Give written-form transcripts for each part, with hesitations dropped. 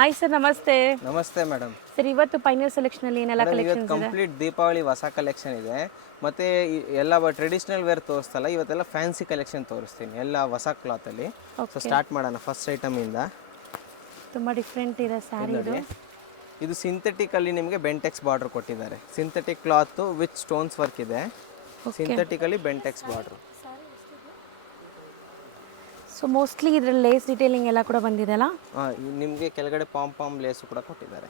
Hi sir, ನಮಸ್ತೆ. ನಮಸ್ತೆ madam. Sir, ಇವತ್ತು ಪೈನರ್ ಸೆಲೆಕ್ಷನ್ ಅಲ್ಲಿ ಏನೆಲ್ಲ ಇವತ್ತು ಕಲೆಕ್ಷನ್ಸ್ ಇದೆ? ಕಂಪ್ಲೀಟ್ ದೀಪಾವಳಿ ಹೊಸ ಕಲೆಕ್ಷನ್ ಇದೆ. ಮತ್ತೆ ಎಲ್ಲ ಟ್ರೆಡಿಷನಲ್ ವೇರ್ ತೋರಿಸ್ತಲ್ಲ, ಇವತ್ತೆಲ್ಲ ಫ್ಯಾನ್ಸಿ ಕಲೆಕ್ಷನ್ ತೋರಿಸ್ತೀನಿ, ಎಲ್ಲ ಹೊಸ ಕ್ಲಾತಲ್ಲಿ. ಸೊ ಸ್ಟಾರ್ಟ್ ಮಾಡೋಣ ಫಸ್ಟ್ ಐಟಮ್ ಇಂದ. ತುಂಬಾ ಡಿಫ್ರೆಂಟ್ ಇದೆ ಸ್ಯಾರಿ ಇದು. ಇದು ಸಿಂಥೆಟಿಕ್ ಅಲ್ಲಿ ನಿಮಗೆ ಬೆಂಟೆಕ್ಸ್ ಬಾರ್ಡರ್ ಕೊಟ್ಟಿದ್ದಾರೆ. Synthetic cloth with stones work ಇದೆ. ಸಿಂಥೆಟಿಕ್ ಅಲ್ಲಿ ಬೆಂಟೆಕ್ಸ್ ಬಾರ್ಡರ್. ಸೊ ಮೋಸ್ಟ್ಲಿ ಇದರಲ್ಲಿ ಲೇಸ್ ಡೀಟೇಲಿಂಗ್ ಎಲ್ಲ ಕೂಡ ಬಂದಿದೆಲ್ಲ. ನಿಮಗೆ ಕೆಳಗಡೆ ಪಾಮ್ ಲೇಸ್ ಕೂಡ ಕೊಟ್ಟಿದ್ದಾರೆ.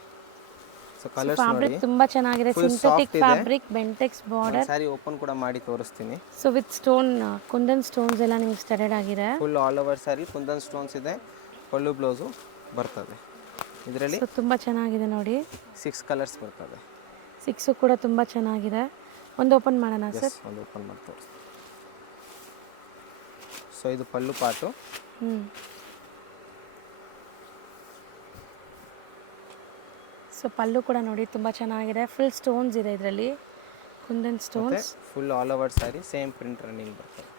ಸೊ ಕಲರ್ಸ್ ನೋಡಿ, ಫ್ಯಾಬ್ರಿಕ್ ತುಂಬಾ ಚೆನ್ನಾಗಿದೆ. Synthetic fabric, Bentex border. Sari open ಕೂಡ ಮಾಡಿ ತೋರಿಸ್ತೀನಿ. So with stone, kundan stones ಎಲ್ಲ ನಿಮ್ಗೆ ಸ್ಟಡೆಡ್ ಆಗಿದೆ. Full all over sari kundan stones ಇದೆ. ಪಲ್ಲು ಬ್ಲೌಸು ಬರ್ತದೆ ಇದರಲ್ಲಿ. ಸೊ ತುಂಬಾ ಚೆನ್ನಾಗಿದೆ ನೋಡಿ. 6 ಕಲರ್ಸ್ ಬರ್ತದೆ. 6 ಕೂಡ ತುಂಬಾ ಚೆನ್ನಾಗಿದೆ. ಒಂದು ಓಪನ್ ಮಾಡೋಣ ಸರ್? ಒಂದು ಓಪನ್ ಮಾಡಿ ತೋರಿಸ್ತೀನಿ. ಸೊ ಇದು ಪಲ್ಲು ಪಾಟು. ಸೊ ಪಲ್ಲು ಕೂಡ ನೋಡಿ ತುಂಬಾ ಚೆನ್ನಾಗಿದೆ. ಫುಲ್ ಸ್ಟೋನ್ಸ್ ಇದೆ ಇದರಲ್ಲಿ, kundan stones. Full all over sari same print running ಬರ್ತದೆ.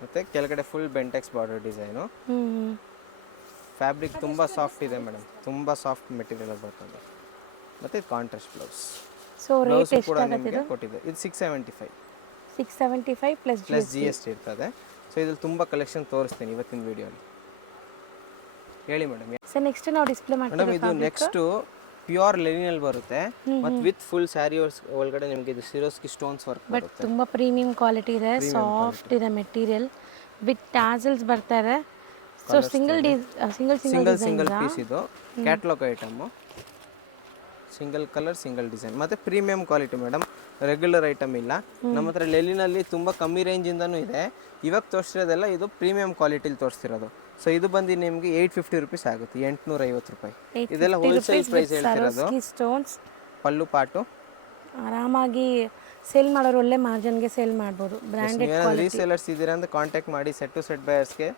ಮತ್ತೆ ಕೆಳಗಡೆ full Bentex border design. Fabric ತುಂಬ ಸಾಫ್ಟ್ ಇದೆ ಮೇಡಮ್, ತುಂಬ ಸಾಫ್ಟ್ ಮೆಟೀರಿಯಲ್ ಬರ್ತದೆ. ಮತ್ತೆ ಕಾಂಟ್ರಾಸ್ಟ್ ಬ್ಲೌಸ್. ಸೊ ರೇಟ್ ಕೂಡ ನಿಮಗೆ ಕೊಟ್ಟಿದೆ. ಇದು 675. 675 ಪ್ಲಸ್ GST ಇರ್ತದೆ. ಸೊ ಇದ್ರಲ್ಲಿ ತುಂಬ ಕಲೆಕ್ಷನ್ ತೋರಿಸ್ತೀನಿ ಇವತ್ತಿನ ವಿಡಿಯೋಲಿ. ಹೇಳಿ ಮೇಡಮ್. ಸರ್, ನೆಕ್ಸ್ಟ್ ನಾವು ಡಿಸ್ಪ್ಲೇ ಮಾಡ್ತೀವಿ ಮೇಡಮ್. ಇದು ನೆಕ್ಸ್ಟ್ ಪ್ಯೂರ್ ಲೆನಿನಲ್ಲಿ ಬರುತ್ತೆ ಮತ್ತು ವಿತ್ ಫುಲ್ ಸ್ಯಾರಿ ಒಳಗಡೆ ನಿಮಗೆ ಇದು ಸಿರೋಸ್ಕಿ ಸ್ಟೋನ್ಸ್ ವರ್ಕ್ ಬಟ್ ಬರುತ್ತೆ. ತುಂಬಾ ಪ್ರೀಮಿಯಂ ಕ್ವಾಲಿಟಿ ಇದೆ, ಸಾಫ್ಟ್ ಇದೆ ಮೆಟೀರಿಯಲ್, ವಿತ್ ಟ್ಯಾಸಲ್ಸ್ ಬರ್ತಾ ಇದೆ. ಸೊ ಸಿಂಗಲ್ ಪೀಸ್ ಇದು catalogue item. Single colour single design ಮತ್ತೆ premium quality madam. Regular item ಇಲ್ಲ ನಮ್ಮ ಹತ್ರ. ಲೆಲಿನಲ್ಲಿ ತುಂಬ ಕಮ್ಮಿ ರೇಂಜಿಂದನೂ ಇದೆ. ಇವಾಗ ತೋರಿಸಿರೋದೆಲ್ಲ ಇದು ಪ್ರೀಮಿಯಂ ಕ್ವಾಲಿಟಿಲಿ ತೋರಿಸ್ತಿರೋದು. ಸೊ ಇದು ಬಂದು ನಿಮಗೆ 850 ರುಪೀಸ್ ಆಗುತ್ತೆ, 850 ರೂಪಾಯಿ. ಇದೆಲ್ಲ ಹೋಲ್ಸೇಲ್ ಪ್ರೈಸ್ ಹೇಳ್ತಿರೋದು. ಸ್ಟೋನ್ಸ್ ಪಲ್ಲು ಪಾಟು ಆರಾಮಾಗಿ ಸೇಲ್ ಮಾಡೋರು ಒಳ್ಳೆ ಮಾರ್ಜಿನ್ಗೆ ಸೇಲ್ ಮಾಡ್ಬೋದು. ಬ್ರ್ಯಾಂಡೆಡ್ ರೀಸೇಲರ್ಸ್ ಇದ್ದೀರಾ ಅಂತ ಕಾಂಟ್ಯಾಕ್ಟ್ ಮಾಡಿ. ಸೆಟ್ ಟು ಸೆಟ್ ಬಯರ್ಸ್ಗೆ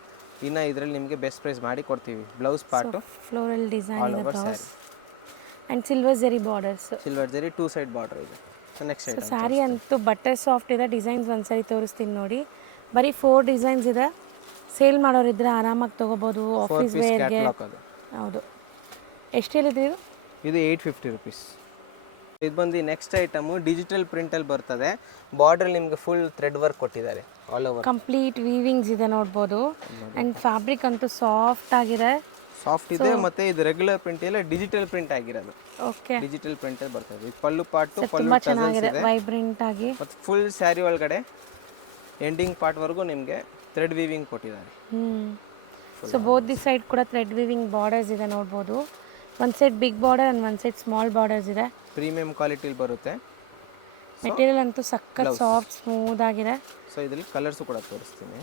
ಇನ್ನು ಇದರಲ್ಲಿ ನಿಮಗೆ ಬೆಸ್ಟ್ ಪ್ರೈಸ್ ಮಾಡಿ ಕೊಡ್ತೀವಿ. ಬ್ಲೌಸ್ ಪಾಟು ಫ್ಲೋರಲ್ ಡಿಸೈನ್ ಇದೆ blouse and silver zari borders. Silver zari 2 side border ಇದೆ. So next item. ಸ್ಯಾರಿ ಅಂತೂ ಬಟರ್ ಸಾಫ್ಟ್ ಇದೆ. ಡಿಸೈನ್ಸ್ ಒಂದ್ಸರಿ ತೋರಿಸ್ತೀನಿ ನೋಡಿ. ಬರೀ 4 ಡಿಸೈನ್ಸ್ ಇದೆ. ಸೇಲ್ ಮಾಡೋರಿದ್ರೆ ಆರಾಮಾಗಿ ತೊಗೋಬೋದು ಆಫೀಸ್ ವೇರ್ಗೆ. ಹೌದು. ಎಷ್ಟು ಹೇಳಿದ್ರಿ ಇದು? ಇದು 850 ರುಪೀಸ್. ಇದು ಬಂದು ನೆಕ್ಸ್ಟ್ ಐಟಮು ಡಿಜಿಟಲ್ ಪ್ರಿಂಟಲ್ಲಿ ಬರ್ತದೆ. ಬಾರ್ಡರ್ ನಿಮಗೆ ಫುಲ್ ಥ್ರೆಡ್ ವರ್ಕ್ ಕೊಟ್ಟಿದ್ದಾರೆ ಆಲ್ ಓವರ್. ಕಂಪ್ಲೀಟ್ ವೀವಿಂಗ್ಸ್ ಇದೆ ನೋಡ್ಬೋದು. ಆ್ಯಂಡ್ ಫ್ಯಾಬ್ರಿಕ್ ಅಂತೂ ಸಾಫ್ಟ್ ಆಗಿದೆ. ಸಾಫ್ಟ್ ಇದೆ. ಮತ್ತೆ ಇದು ರೆಗ್ಯುಲರ್ ಪ್ರಿಂಟ್ ಇಲ್ಲ, ಡಿಜಿಟಲ್ ಪ್ರಿಂಟ್ ಆಗಿರೋದು. ಓಕೆ, ಡಿಜಿಟಲ್ ಪ್ರಿಂಟ್ ಬರ್ತದೆ. ಇದು ಪಲ್ಲು ಪಾಟು ತುಂಬಾ ಚೆನ್ನಾಗಿದೆ, ವೈಬ್ರೆಂಟ್ ಆಗಿ. ಮತ್ತೆ ಫುಲ್ ಸ್ಯಾರಿ ಒಳಗಡೆ ಎಂಡಿಂಗ್ ಪಾರ್ಟ್ ವರೆಗೂ ನಿಮಗೆ ಥ್ರೆಡ್ ವೀವಿಂಗ್ ಕೊಟ್ಟಿದ್ದಾರೆ. ಸೊ ಬೋತ್ ದಿ ಸೈಡ್ ಕೂಡ ಥ್ರೆಡ್ ವೀವಿಂಗ್ ಬಾರ್ಡರ್ಸ್ ಇದೆ ನೋಡ್ಬೋದು. ಒಂದು ಸೈಡ್ ಬಿಗ್ ಬಾರ್ಡರ್ ಅಂಡ್ ಒಂದು ಸೈಡ್ ಸ್ಮಾಲ್ ಬಾರ್ಡರ್ಸ್ ಇದೆ. ಪ್ರೀಮಿಯಂ ಕ್ವಾಲಿಟಿಲಿ ಬರುತ್ತೆ. ಮೆಟೀರಿಯಲ್ ಅಂತೂ ಸಖತ್ ಸಾಫ್ಟ್ ಸ್ಮೂತ್ ಆಗಿದೆ. ಸೊ ಇದರಲ್ಲಿ ಕಲರ್ಸ್ ಕೂಡ ತೋರಿಸ್ತೀನಿ.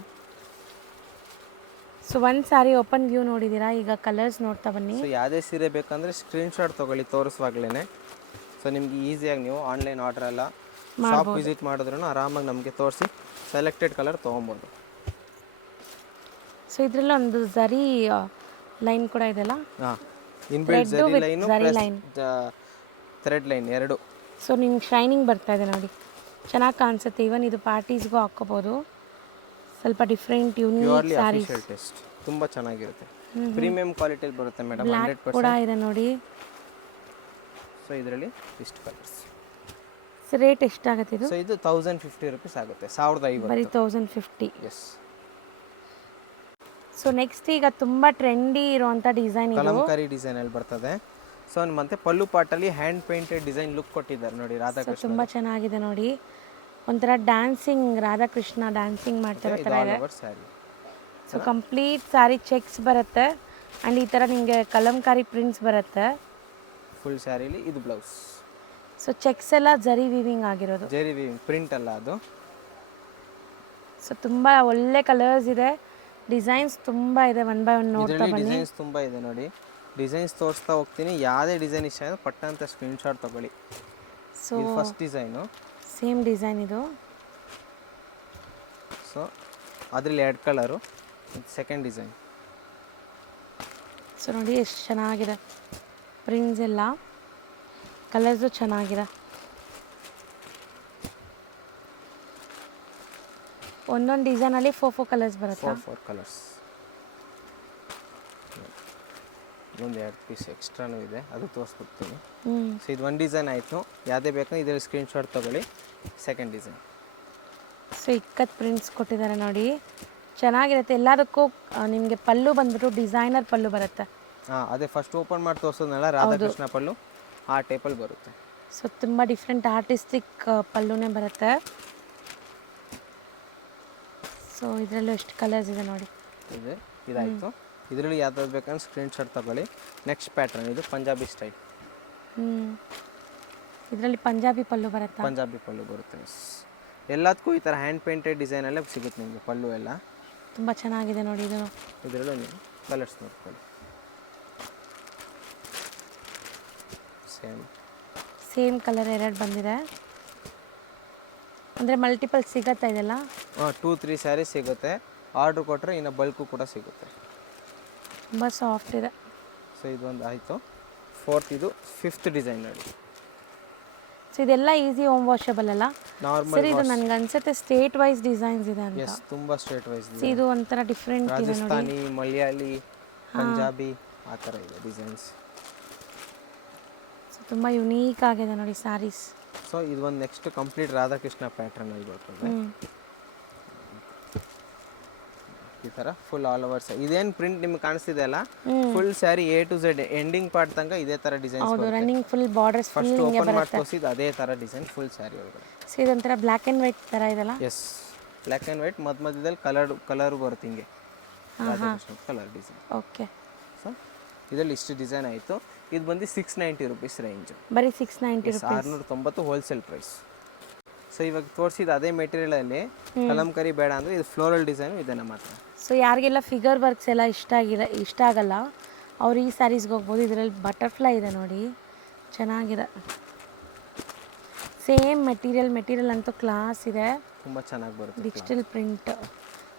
ಸೊ ಒಂದು ಸ್ಯಾರಿ ಓಪನ್ ವ್ಯೂ ನೋಡಿದ್ದೀರಾ, ಈಗ ಕಲರ್ಸ್ ನೋಡ್ತಾ ಬನ್ನಿ. ಸೊ ಯಾವುದೇ ಸೀರೆ ಬೇಕಂದರೆ ಸ್ಕ್ರೀನ್ಶಾಟ್ ತೊಗೊಳ್ಳಿ ತೋರಿಸುವಾಗಲೇ. ಸೊ ನಿಮಗೆ ಈಸಿಯಾಗಿ ನೀವು ಆನ್ಲೈನ್ ಆರ್ಡರ್ ಎಲ್ಲ ಶಾಪ್ ವಿಸಿಟ್ ಮಾಡಿದ್ರೂ ಆರಾಮಾಗಿ ನಮಗೆ ತೋರಿಸಿ ಸೆಲೆಕ್ಟೆಡ್ ಕಲರ್ ತೊಗೊಬೋದು. ಸೊ ಇದರಲ್ಲಿ ಒಂದು ಝರಿ ಲೈನ್ ಕೂಡ ಇದೆಲ್ಲ. ಹಾಂ, ಇನ್ಬಿಲ್ಟ್ ಝರಿ ಲೈನು ಪ್ಲಸ್ ಥ್ರೆಡ್ ಲೈನ್ ಎರಡು. ಸೊ ನಿಮ್ಗೆ ಶೈನಿಂಗ್ ಬರ್ತಾ ಇದೆ ನೋಡಿ, ಚೆನ್ನಾಗಿ ಕಾಣಿಸುತ್ತೆ. ಈವನ್ ಇದು ಪಾರ್ಟೀಸ್ಗೂ ಹಾಕ್ಕೋಬೋದು. ಸ್ವಲ್ಪ ಡಿಫ್ರೆಂಟ್ ಯೂನಿಕ್ ಸ್ಯಾರೀಸ್. ಟೆಸ್ಟ್ ತುಂಬ ಚೆನ್ನಾಗಿರುತ್ತೆ. ಪ್ರೀಮಿಯಂ ಕ್ವಾಲಿಟಿಯಲ್ಲಿ ಬರುತ್ತೆ ಮೇಡಮ್. 100% ಕೂಡ ಇದೆ ನೋಡಿ. ಸೊ ಇದರಲ್ಲಿ ಇಷ್ಟು ಕಲರ್ಸ್. ಸೊ ರೇಟ್ ಎಷ್ಟಾಗುತ್ತೆ ಇದು? ಸೊ ಇದು 1050 ರುಪೀಸ್ ಆಗುತ್ತೆ. 1050 ಬರೀ 1050. ಎಸ್. ಸೊ ನೆಕ್ಸ್ಟ್ ಈಗ ತುಂಬ ಟ್ರೆಂಡಿ ಇರುವಂಥ ಡಿಸೈನ್ ಇದು ಕಲಂಕಾರಿ ಡಿಸೈನಲ್ಲಿ ಬರ್ತದೆ. ಸೊ ಮತ್ತೆ ಪಲ್ಲು ಪಾಟಲ್ಲಿ ಹ್ಯಾಂಡ್ ಪೇಂಟೆಡ್ ಡಿಸೈನ್ ಲುಕ್ ಕೊಟ್ಟಿದ್ದಾರೆ ನೋಡಿ ರಾಧಾಕೃಷ್ಣ. ತುಂಬ ಚೆನ್ನಾಗಿದೆ ನೋಡಿ. ಒಂಥರ ಡ್ಯಾನ್ಸಿಂಗ್, ರಾಧಾಕೃಷ್ಣ ಡ್ಯಾನ್ಸಿಂಗ್ ಮಾಡ್ತಾ ಇರ್ತಾರೆ. ಸೊ ಕಂಪ್ಲೀಟ್ ಸ್ಯಾರಿ ಚೆಕ್ಸ್ ಬರುತ್ತೆ ಆ್ಯಂಡ್ ಈ ಥರ ನಿಮಗೆ ಕಲಂಕಾರಿ ಪ್ರಿಂಟ್ಸ್ ಬರುತ್ತೆ ಫುಲ್ ಸ್ಯಾರಿಲಿ. ಇದು ಬ್ಲೌಸ್. ಸೊ ಚೆಕ್ಸ್ ಎಲ್ಲ ಜರಿ ವೀವಿಂಗ್ ಆಗಿರೋದು, ಜರಿ ವೀವಿಂಗ್ ಪ್ರಿಂಟ್ ಅಲ್ಲ ಅದು. ಸೊ ತುಂಬ ಒಳ್ಳೆ ಕಲರ್ಸ್ ಇದೆ, ಡಿಸೈನ್ಸ್ ತುಂಬ ಇದೆ. ಒನ್ ಬೈ ಒನ್ ನೋಡ್ತಾ ಬನ್ನಿ. ಡಿಸೈನ್ಸ್ ತುಂಬ ಇದೆ ನೋಡಿ. ಡಿಸೈನ್ಸ್ ತೋರಿಸ್ತಾ ಹೋಗ್ತೀನಿ. ಯಾವುದೇ ಡಿಸೈನ್ ಇಷ್ಟ ಆಯಿತು ಪಟ್ಟ ಅಂತ ಸ್ಕ್ರೀನ್ಶಾಟ್ ತೊಗೊಳ್ಳಿ. So first design same design ಇದು. ಸೊ ಅದರಲ್ಲಿ 2 ಕಲರು. Second design. ಸೊ ನೋಡಿ ಎಷ್ಟು ಚೆನ್ನಾಗಿದೆ ಪ್ರಿಂಟ್ಸ್ ಎಲ್ಲ, ಕಲರ್ಸು ಚೆನ್ನಾಗಿದೆ. ಒಂದೊಂದು ಡಿಸೈನಲ್ಲಿ 4 ಕಲರ್ಸ್ ಬರುತ್ತೆ. 4 ಕಲರ್ಸ್. ಒಂದು 2 ಪೀಸ್ ಎಕ್ಸ್ಟ್ರಾನೂ ಇದೆ, ಅದು ತೋರಿಸ್ಬಿಡ್ತೀನಿ. ಹ್ಞೂ ಸೊ ಇದು ಒಂದು ಡಿಸೈನ್ ಆಯಿತು. ಯಾವುದೇ ಬೇಕಂದ್ರೆ ಇದರಲ್ಲಿ ಸ್ಕ್ರೀನ್ಶಾಟ್ ತೊಗೊಳ್ಳಿ. Second design. So ikat prints ಕೊಟ್ಟಿದ್ದಾರೆ ನೋಡಿ, ಚೆನ್ನಾಗಿರುತ್ತೆ. ಎಲ್ಲದಕ್ಕೂ ನಿಮಗೆ ಪಲ್ಲು ಬಂದ್ಬಿಟ್ಟು ಡಿಸೈನರ್ ಪಲ್ಲು ಬರುತ್ತೆ. ಹಾಂ, ಅದೇ ಫಸ್ಟ್ ಓಪನ್ ಮಾಡಿ ತೋರಿಸೋದ್ನಲ್ಲ ರಾಧಾಕೃಷ್ಣ ಪಲ್ಲು, ಆ ಟೈಪಲ್ಲಿ ಬರುತ್ತೆ. ಸೊ ತುಂಬ ಡಿಫ್ರೆಂಟ್ ಆರ್ಟಿಸ್ಟಿಕ್ ಪಲ್ಲುನೇ ಬರುತ್ತೆ. ಸೊ ಇದರಲ್ಲೂ ಎಷ್ಟು ಕಲರ್ಸ್ ಇದೆ ನೋಡಿ. ಇದಾಯಿತು. ಇದರಲ್ಲಿ ಯಾವ್ದಾದ್ರು ಬೇಕಂದ್ರೆ ಸ್ಕ್ರೀನ್ಶಾಟ್ ತಗೊಳ್ಳಿ. ನೆಕ್ಸ್ಟ್ ಪ್ಯಾಟ್ರನ್, ಇದು ಪಂಜಾಬಿ ಸ್ಟೈಲ್. ಇದರಲ್ಲಿ ಪಂಜಾಬಿ ಪಲ್ಲು ಬರುತ್ತಾ? ಪಂಜಾಬಿ ಪಲ್ಲು ಬರುತ್ತೆ. ಎಲ್ಲದಕ್ಕೂ ಈ ಥರ ಹ್ಯಾಂಡ್ ಪೇಂಟೆಡ್ ಡಿಸೈನಲ್ಲೇ ಸಿಗುತ್ತೆ ನಿಮಗೆ ಪಲ್ಲು ಎಲ್ಲ. ತುಂಬ ಚೆನ್ನಾಗಿದೆ ನೋಡಿ ಇದು. ಇದರಲ್ಲೂ ನೀವು ಕಲರ್ಸ್ ನೋಡ್ಕೊಳ್ಳಿ. ಸೇಮ್ ಕಲರ್ ಎರಡು ಬಂದಿದೆ. ಅಂದರೆ ಮಲ್ಟಿಪಲ್ ಸಿಗತ್ತಾ ಇದೆಲ್ಲ? ಹಾಂ, 2-3 ಸ್ಯಾರೀಸ್ ಸಿಗುತ್ತೆ. ಆರ್ಡ್ರ್ ಕೊಟ್ಟರೆ ಇನ್ನು ಬಲ್ಕು ಕೂಡ ಸಿಗುತ್ತೆ. ತುಂಬ ಸಾಫ್ಟ್ ಇದೆ. ಸೊ ಇದೊಂದು ಆಯಿತು. ಫೋರ್ತ್, ಇದು 5th ಡಿಸೈನ್ ನೋಡಿ. ಸೊ ಇದೆಲ್ಲ ಈಸಿ ಹೋಮ್ ವಾಷಬಲ್ ಅಲ್ಲ? ನಾರ್ಮಲ್. ಸರ್ ಇದು ನನಗೆ ಅನ್ಸುತ್ತೆ ಸ್ಟೇಟ್ ವೈಸ್ ಡಿಸೈನ್ಸ್ ಇದೆ ಅಂತ. ಎಸ್, ತುಂಬ ಸ್ಟೇಟ್ ವೈಸ್ ಇದೆ. ಇದು ಒಂಥರ ಡಿಫ್ರೆಂಟ್ ಇದೆ ನೋಡಿ. ರಾಜಸ್ಥಾನಿ, ಮಲಯಾಳಿ, ಪಂಜಾಬಿ ಆ ಥರ ಇದೆ ಡಿಸೈನ್ಸ್. ಸೊ ತುಂಬ ಯುನೀಕ್ ಆಗಿದೆ ನೋಡಿ ಸ್ಯಾರೀಸ್. ಸೊ ಇದು ಒಂದು ನೆಕ್ಸ್ಟ್ ಕಂಪ್ಲೀಟ್ ರಾಧಾಕೃಷ್ಣ ಪ್ಯಾಟ್ರನ್ ಅಲ್ಲಿ ಬರ್ತದೆ. ಈ ಥರ ಫುಲ್ ಆಲ್ ಓವರ್ ಇದೇನು ಪ್ರಿಂಟ್ ನಿಮ್ಗೆ ಕಾಣಿಸ್ತಿದೆ ಅಲ್ಲ, full sari A to Z ending part ತನಕ ಇದೇ ಥರ ಡಿಸೈನ್ಸ್. ಹೌದು, running full borders full first ಹಿಂಗೆ ಓಪನ್ ಮಾಡಿ ಬರುತ್ತೆ. ತೋರಿಸಿದ್ದು ಅದೇ ಥರ ಡಿಸೈನ್ ಫುಲ್ ಸ್ಯಾರಿ ಒಳಗಡೆ. ಸೊ ಇದೊಂಥರ ಬ್ಲ್ಯಾಕ್ ಆ್ಯಂಡ್ ವೈಟ್ ಥರ ಇದೆಲ್ಲ? ಎಸ್, ಬ್ಲ್ಯಾಕ್ ಆ್ಯಂಡ್ ವೈಟ್ ಮಧ್ಯದಲ್ಲಿ ಕಲರು ಬರುತ್ತೆ ಹಿಂಗೆ, Radhakrishna colour design. Okay. So ಇದರಲ್ಲಿ ಇಷ್ಟು ಡಿಸೈನ್ ಆಯಿತು. ಇದು ಬಂದು 690 ರುಪೀಸ್ ರೇಂಜ್. ಬರೀ 690 ರುಪೀಸ್. 690 wholesale price. ಸೊ ಇವಾಗ ತೋರಿಸಿದ ಅದೇ ಮೆಟೀರಿಯಲಲ್ಲಿ ಕಲಂಕರಿ ಬೇಡ ಅಂದರೆ ಇದು ಫ್ಲೋರಲ್ ಡಿಸೈನು ಇದೆ ನಮ್ಮ ಹತ್ರ. ಸೊ ಯಾರಿಗೆಲ್ಲ ಫಿಗರ್ ವರ್ಕ್ಸ್ ಎಲ್ಲ ಇಷ್ಟ ಆಗಲ್ಲ ಅವ್ರು ಈ ಸ್ಯಾರೀಸ್ಗೆ ಹೋಗ್ಬೋದು. ಇದರಲ್ಲಿ ಬಟರ್ಫ್ಲೈ ಇದೆ ನೋಡಿ, ಚೆನ್ನಾಗಿದೆ. ಸೇಮ್ ಮೆಟೀರಿಯಲ್ ಅಂತೂ ಕ್ಲಾಸ್ ಇದೆ, ತುಂಬ ಚೆನ್ನಾಗಿ ಬರುತ್ತೆ. ಡಿಜಿಟಲ್ ಪ್ರಿಂಟ್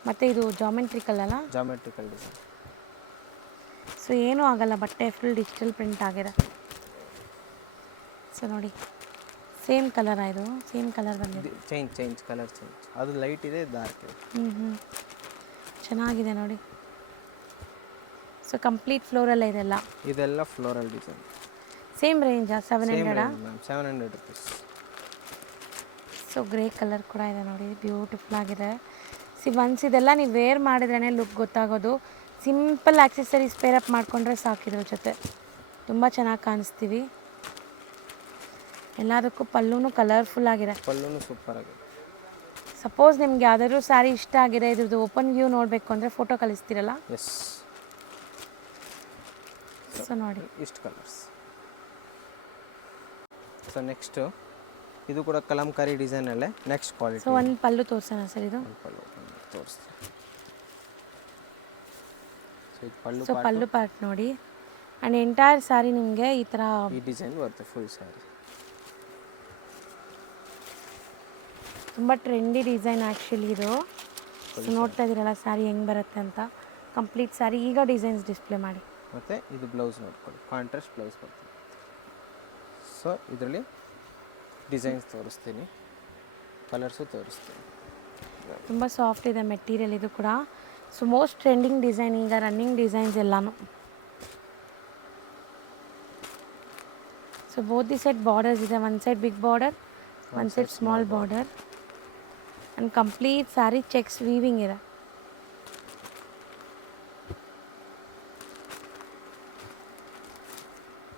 ಮತ್ತು ಇದು ಜಾಮೆಟ್ರಿಕಲ್ ಅಲ್ಲ? Geometrical design. ಸೊ ಏನೂ ಆಗಲ್ಲ, ಬಟ್ಟೆ ಫುಲ್ ಡಿಜಿಟಲ್ ಪ್ರಿಂಟ್ ಆಗಿದೆ. ಸೊ ನೋಡಿ, ಸೇಮ್ ಕಲರ್ ಇದು, ಸೇಮ್ ಕಲರ್ ಬಂದಿದೆ. ಚೇಂಜ್ ಕಲರ್ ಚೇಂಜ್, ಅದು ಲೈಟ್ ಇದೆ, ಡಾರ್ಕ್ ಇದೆ. ಚೆನ್ನಾಗಿದೆ ನೋಡಿ. ಸೊ ಕಂಪ್ಲೀಟ್ ಫ್ಲೋರಲ್ ಇದೆಲ್ಲ? ಇದೆಲ್ಲ ಫ್ಲೋರಲ್ ಡಿಸೈನ್. ಸೇಮ್ ರೇಂಜಾ? 700? 700 ರುಪೀಸ್. ಸೊ ಗ್ರೇ ಕಲರ್ ಕೂಡ ಇದೆ ನೋಡಿ, ಬ್ಯೂಟಿಫುಲ್ ಆಗಿದೆ. ಒನ್ಸ್ ಇದೆಲ್ಲ ನೀವು ವೇರ್ ಮಾಡಿದ್ರೇ ಲುಕ್ ಗೊತ್ತಾಗೋದು. ಸಿಂಪಲ್ ಆಕ್ಸೆಸರೀಸ್ ಪೇರಪ್ ಮಾಡಿಕೊಂಡ್ರೆ ಸಾಕಿದ್ರ ಜೊತೆ ತುಂಬ ಚೆನ್ನಾಗಿ ಕಾಣಿಸ್ತೀವಿ. ಎಲ್ಲದಕ್ಕೂ ಪಲ್ಲೂನು ಕಲರ್ಫುಲ್ ಆಗಿದೆ. ಪಲ್ಲೂನು ಸೂಪರ್ ಆಗಿದೆ. ಸಪೋಸ್ ನಿಮ್ಗೆ ಯಾವ್ದಾದ್ರು ಸ್ಯಾರಿ ಇಷ್ಟ ಆಗಿದೆ, ಇದ್ರದ್ದು ಓಪನ್ ವ್ಯೂ ನೋಡಬೇಕು ಅಂದರೆ ಫೋಟೋ ಕಳಿಸ್ತೀರಲ್ಲ? ಎಸ್. ಸೊ ನೋಡಿ ಇಷ್ಟು ಕಲರ್ಸ್. ಸೊ ನೆಕ್ಸ್ಟು ಇದು ಕೂಡ ಕಲಂಕಾರಿ ಡಿಸೈನಲ್ಲೇ ನೆಕ್ಸ್ಟ್ ಕ್ವಾಲಿಟಿ. ಸೊ ಒಂದು ಪಲ್ಲು ತೋರಿಸೋಣ ಸರ್. ಇದು ಪಲ್ಲು ತೋರಿಸ್ತೀನಿ. ಸೊ ಇದು ಪಲ್ಲು. ಸೊ ಪಲ್ಲು ಪಾರ್ಟ್ ನೋಡಿ. ಆ್ಯಂಡ್ ಎಂಟೈರ್ ಸ್ಯಾರಿ ನಿಮಗೆ ಈ ಥರ ಈ ಡಿಸೈನ್ ಬರುತ್ತೆ ಫುಲ್ ಸ್ಯಾರಿ. ತುಂಬ ಟ್ರೆಂಡಿ ಡಿಸೈನ್ ಆ್ಯಕ್ಚುಲಿ ಇದು. ಸೊ ನೋಡ್ತಾ ಇದ್ದೀರಲ್ಲ ಸ್ಯಾರಿ ಹೆಂಗೆ ಬರುತ್ತೆ ಅಂತ. ಕಂಪ್ಲೀಟ್ ಸ್ಯಾರಿ ಈಗ ಡಿಸೈನ್ಸ್ ಡಿಸ್ಪ್ಲೇ ಮಾಡಿ. ಮತ್ತು ಇದು ಬ್ಲೌಸ್ ನೋಡ್ಕೊಳ್ಳಿ, ಕಾಂಟ್ರಾಸ್ಟ್ ಬ್ಲೌಸ್ ಬರ್ತದೆ. ಸೊ ಇದರಲ್ಲಿ ಡಿಸೈನ್ಸ್ ತೋರಿಸ್ತೀನಿ, ಕಲರ್ಸು ತೋರಿಸ್ತೀನಿ. ತುಂಬ ಸಾಫ್ಟ್ ಇದೆ ಮೆಟೀರಿಯಲ್ ಇದು ಕೂಡ. ಸೊ ಮೋಸ್ಟ್ ಟ್ರೆಂಡಿಂಗ್ ಡಿಸೈನ್ ಈಗ ರನ್ನಿಂಗ್ ಡಿಸೈನ್ಸ್ ಎಲ್ಲನೂ. So both the side borders ಇದೆ. One side big border, one side small border. And complete sari checks weaving ಇದೆ.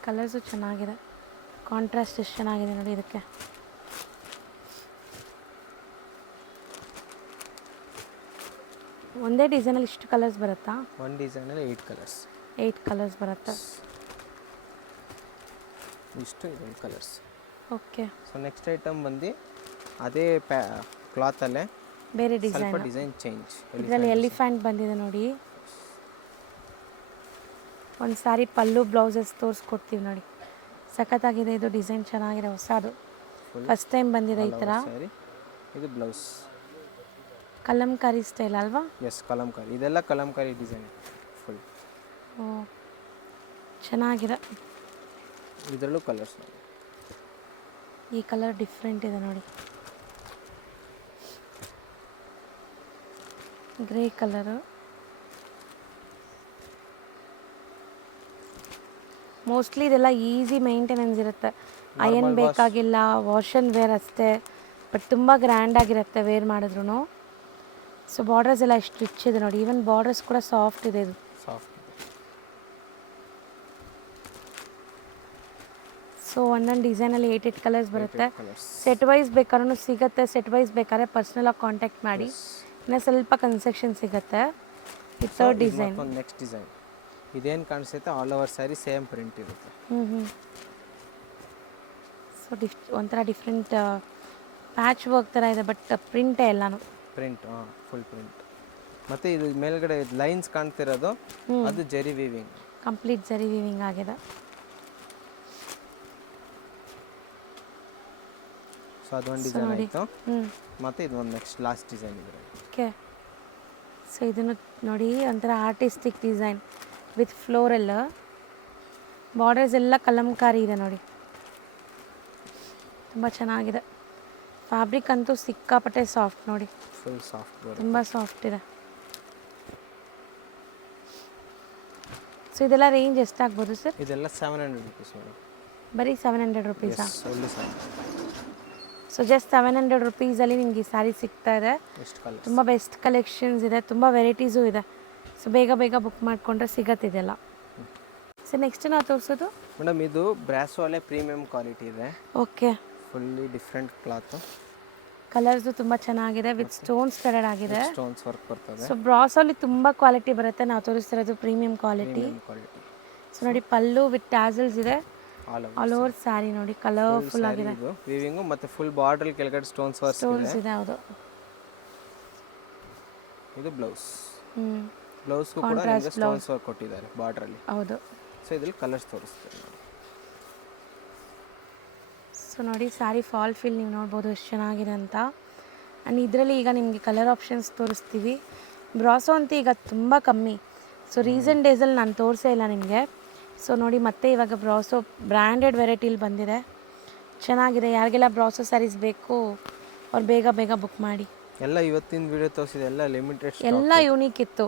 ಕಲರ್ಸು ಚೆನ್ನಾಗಿದೆ, ಕಾಂಟ್ರಾಸ್ಟ್ ಎಷ್ಟು ಚೆನ್ನಾಗಿದೆ ನೋಡಿ ಇದಕ್ಕೆ. ಒಂದೇ ಡಿಸೈನಲ್ಲಿ ಇಷ್ಟು ಕಲರ್ಸ್ ಬರುತ್ತಾ? ಒಂದು ಡಿಸೈನಲ್ಲಿ 8 ಕಲರ್ಸ್. 8 ಕಲರ್ಸ್ ಬರುತ್ತೆ. ಇಷ್ಟು ಇದೊಂದು colours. Okay. So next item ಬಂದು ಅದೇ ಕ್ಲಾತಲ್ಲೇ ಬೇರೆ ಡಿಸೈನ್, ಸ್ವಲ್ಪ ಡಿಸೈನ್ ಚೇಂಜ್. ಇದರಲ್ಲಿ ಎಲಿಫೆಂಟ್ ಬಂದಿದೆ ನೋಡಿ. ಒಂದು ಸಾರಿ ಪಲ್ಲು ಬ್ಲೌಸಸ್ ತೋರಿಸ್ಕೊಡ್ತೀವಿ ನೋಡಿ, ಸಖತ್ತಾಗಿದೆ. ಇದು ಡಿಸೈನ್ ಚೆನ್ನಾಗಿದೆ, ಹೊಸದು, ಫಸ್ಟ್ ಟೈಮ್ ಬಂದಿದೆ ಈ ಥರ. ಇದು ಬ್ಲೌಸ್ ಕಲಂಕಾರಿ ಸ್ಟೈಲ್ ಅಲ್ವಾ? ಎಸ್, ಕಲಂಕಾರಿ. ಇದೆಲ್ಲ ಕಲಂಕಾರಿ ಡಿಸೈನ್ ಫುಲ್. ಓ ಚೆನ್ನಾಗಿದೆ. ಇದರಲ್ಲೂ ಕಲರ್ಸ್. ಈ ಕಲರ್ ಡಿಫ್ರೆಂಟ್ ಇದೆ ನೋಡಿ, ಗ್ರೇ ಕಲರು. ಮೋಸ್ಟ್ಲಿ ಇದೆಲ್ಲ ಈಸಿ ಮೇಂಟೆನೆನ್ಸ್ ಇರುತ್ತೆ, ಅಯನ್ ಬೇಕಾಗಿಲ್ಲ, ವಾಶ್ ಆ್ಯಂಡ್ ವೇರ್ ಅಷ್ಟೇ. ಬಟ್ ತುಂಬ ಗ್ರ್ಯಾಂಡಾಗಿರುತ್ತೆ ವೇರ್ ಮಾಡಿದ್ರು. ಸೊ ಬಾರ್ಡರ್ಸ್ ಎಲ್ಲ ಎಷ್ಟು ರಿಚ್ ಇದೆ ನೋಡಿ, ಈವನ್ ಬಾರ್ಡರ್ಸ್ ಕೂಡ ಸಾಫ್ಟ್ ಇದೆ ಇದು. ಸಾಫ್ಟ್ ಸೊ ಒಂದೊಂದು ಡಿಸೈನಲ್ಲಿ 8 ಕಲರ್ಸ್ ಬರುತ್ತೆ. ಕಲರ್ಸ್. ಸೆಟ್ ವೈಸ್ ಬೇಕಾದ್ರೂ ಸಿಗುತ್ತೆ, ಸೆಟ್ ವೈಸ್ ಬೇಕಾದ್ರೆ ಪರ್ಸ್ನಲಾಗಿ ಕಾಂಟ್ಯಾಕ್ಟ್ ಮಾಡಿ, ಇನ್ನು ಸ್ವಲ್ಪ ಕನ್ಸೆಕ್ಷನ್ ಸಿಗುತ್ತೆ. ಈ ಥರ್ಡ್ ಡಿಸೈನ್. ನೆಕ್ಸ್ಟ್ ಡಿಸೈನ್ ಇದೇನು ಕಾಣಿಸುತ್ತೆ all over sari same print ಇರುತ್ತೆ. ಸೊ ಒಂಥರ ಡಿಫ್ರೆಂಟ್ ಪ್ಯಾಚ್ ವರ್ಕ್ ಥರ ಇದೆ, ಬಟ್ ಪ್ರಿಂಟೇ ಎಲ್ಲಾನು ಪ್ರಿಂಟ್. Full print. ಮತ್ತು ಇದು ಮೇಲ್ಗಡೆ ಲೈನ್ಸ್ ಕಾಣ್ತಿರೋದು ಅದು ಜರಿ ವೀವಿಂಗ್, ಕಂಪ್ಲೀಟ್ ಜರಿ ವೀವಿಂಗ್ ಆಗಿದೆ. ಸೊ ಅದೊಂದು ಡಿಸೈನ್ ಆಯಿತು. ಮತ್ತು ಇದೊಂದು ನೆಕ್ಸ್ಟ್ ಲಾಸ್ಟ್ ಡಿಸೈನ್ ಇದೆ. ಓಕೆ. ಸೊ ಇದನ್ನು ನೋಡಿ, ಒಂಥರ artistic design with floral borders ಎಲ್ಲ ಕಲಂಕಾರಿ ಇದೆ ನೋಡಿ, ತುಂಬ ಚೆನ್ನಾಗಿದೆ. ಫ್ಯಾಬ್ರಿಕ್ ಅಂತೂ ಸಿಕ್ಕಾಪಟ್ಟೆ ಸಾಫ್ಟ್ ನೋಡಿ, ಫುಲ್ ಸಾಫ್ಟ್, ತುಂಬ ಸಾಫ್ಟ್ ಇದೆ. ಸೊ ಇದೆಲ್ಲ ರೇಂಜ್ ಎಷ್ಟಾಗ್ಬೋದು ಸರ್? ಇದೆಲ್ಲ 700 ರುಪೀಸ್ ಮೇಡಮ್. ಬರೀ 700 ರುಪೀಸಾ? ಒಳ್ಳೆ ಸಾರಿ. ಸೊ ಜಸ್ಟ್ 700 ರುಪೀಸಲ್ಲಿ ನಿಮಗೆ ಈ ಸ್ಯಾರಿ ಸಿಗ್ತಾ ಇದೆ. ತುಂಬ ಬೆಸ್ಟ್ ಕಲೆಕ್ಷನ್ಸ್ ಇದೆ, ತುಂಬ ವೆರೈಟೀಸು ಇದೆ. ಸೊ ಬೇಗ ಬೇಗ ಬುಕ್ ಮಾಡಿಕೊಂಡ್ರೆ ಸಿಗತ್ತಿದೆಲ್ಲ. ಸೊ ನೆಕ್ಸ್ಟ್ ನಾವು ತೋರಿಸೋದು ಮೇಡಮ್ ಇದು ಬ್ರಾಸೋಲೆ ಪ್ರೀಮಿಯಂ ಕ್ವಾಲಿಟಿ ಇದೆ. Okay. Fully different cloth. Colours ತುಂಬ ಚೆನ್ನಾಗಿದೆ, ವಿತ್ ಸ್ಟೋನ್ಸ್ ಥರ ಆಗಿದೆ. ಸ್ಟೋನ್ಸ್ ವರ್ಕ್ ಬರ್ತದೆ. ಸೊ ಬ್ರಾಸೋಲಿ ತುಂಬ ಕ್ವಾಲಿಟಿ ಬರುತ್ತೆ, ನಾವು ತೋರಿಸ್ತಿರೋದು ಪ್ರೀಮಿಯಂ ಕ್ವಾಲಿಟಿ. ಸೊ ನೋಡಿ, ಪಲ್ಲು ವಿತ್ ಟ್ಯಾಸಲ್ಸ್ ಇದೆ, ಆಲ್ ಓವರ್ ಸ್ಯಾರಿ ನೋಡಿ ಕಲರ್ಫುಲ್ ಆಗಿದೆ. ವೀವಿಂಗ್ ಮತ್ತೆ ಫುಲ್ ಬಾರ್ಡರ್ ಕೆಳಗಡೆ ಸ್ಟೋನ್ಸ್ ಇದೆ. ಹೌದು. ಇದು ಬ್ಲೌಸ್. ಬ್ಲೌಸ್ ಕೂಡ ನಿಮಗೆ ಸ್ಟೋನ್ಸ್ ವರ್ಕ್ ಕೊಟ್ಟಿದ್ದಾರೆ ಬಾರ್ಡರ್ ಅಲ್ಲಿ. ಹೌದು. ಸೊ ಇದರಲ್ಲಿ ಕಲರ್ಸ್ ತೋರಿಸ್ತಾರೆ. ಸೊ ನೋಡಿ, ಸ್ಯಾರಿ ಫಾಲ್ ಫೀಲ್ ನೀವು ನೋಡ್ಬೋದು ಎಷ್ಟು ಚೆನ್ನಾಗಿದೆ ಅಂತ. ಆ್ಯಂಡ್ ಇದರಲ್ಲಿ ಈಗ ನಿಮಗೆ ಕಲರ್ ಆಪ್ಷನ್ಸ್ ತೋರಿಸ್ತೀವಿ. ಬ್ರಾಸೋ ಅಂತ ಈಗ ತುಂಬ ಕಮ್ಮಿ. ಸೊ ರೀಸೆಂಟ್ ಡೇಸಲ್ಲಿ ನಾನು ತೋರಿಸೇ ಇಲ್ಲ ನಿಮಗೆ. ಸೊ ನೋಡಿ, ಮತ್ತೆ ಇವಾಗ ಬ್ರಾಸೋ ಬ್ರ್ಯಾಂಡೆಡ್ ವೆರೈಟಿಲಿ ಬಂದಿದೆ, ಚೆನ್ನಾಗಿದೆ. ಯಾರಿಗೆಲ್ಲ ಬ್ರಾಸೋ ಸ್ಯಾರೀಸ್ ಬೇಕು ಅವ್ರು ಬೇಗ ಬೇಗ ಬುಕ್ ಮಾಡಿ. ಎಲ್ಲ ಇವತ್ತಿನ ವಿಡಿಯೋ ತೋರಿಸಿದೆ ಎಲ್ಲ ಲಿಮಿಟೆಡ್ ಸ್ಟಾಕ್, ಎಲ್ಲ ಯೂನಿಕ್ ಇತ್ತು.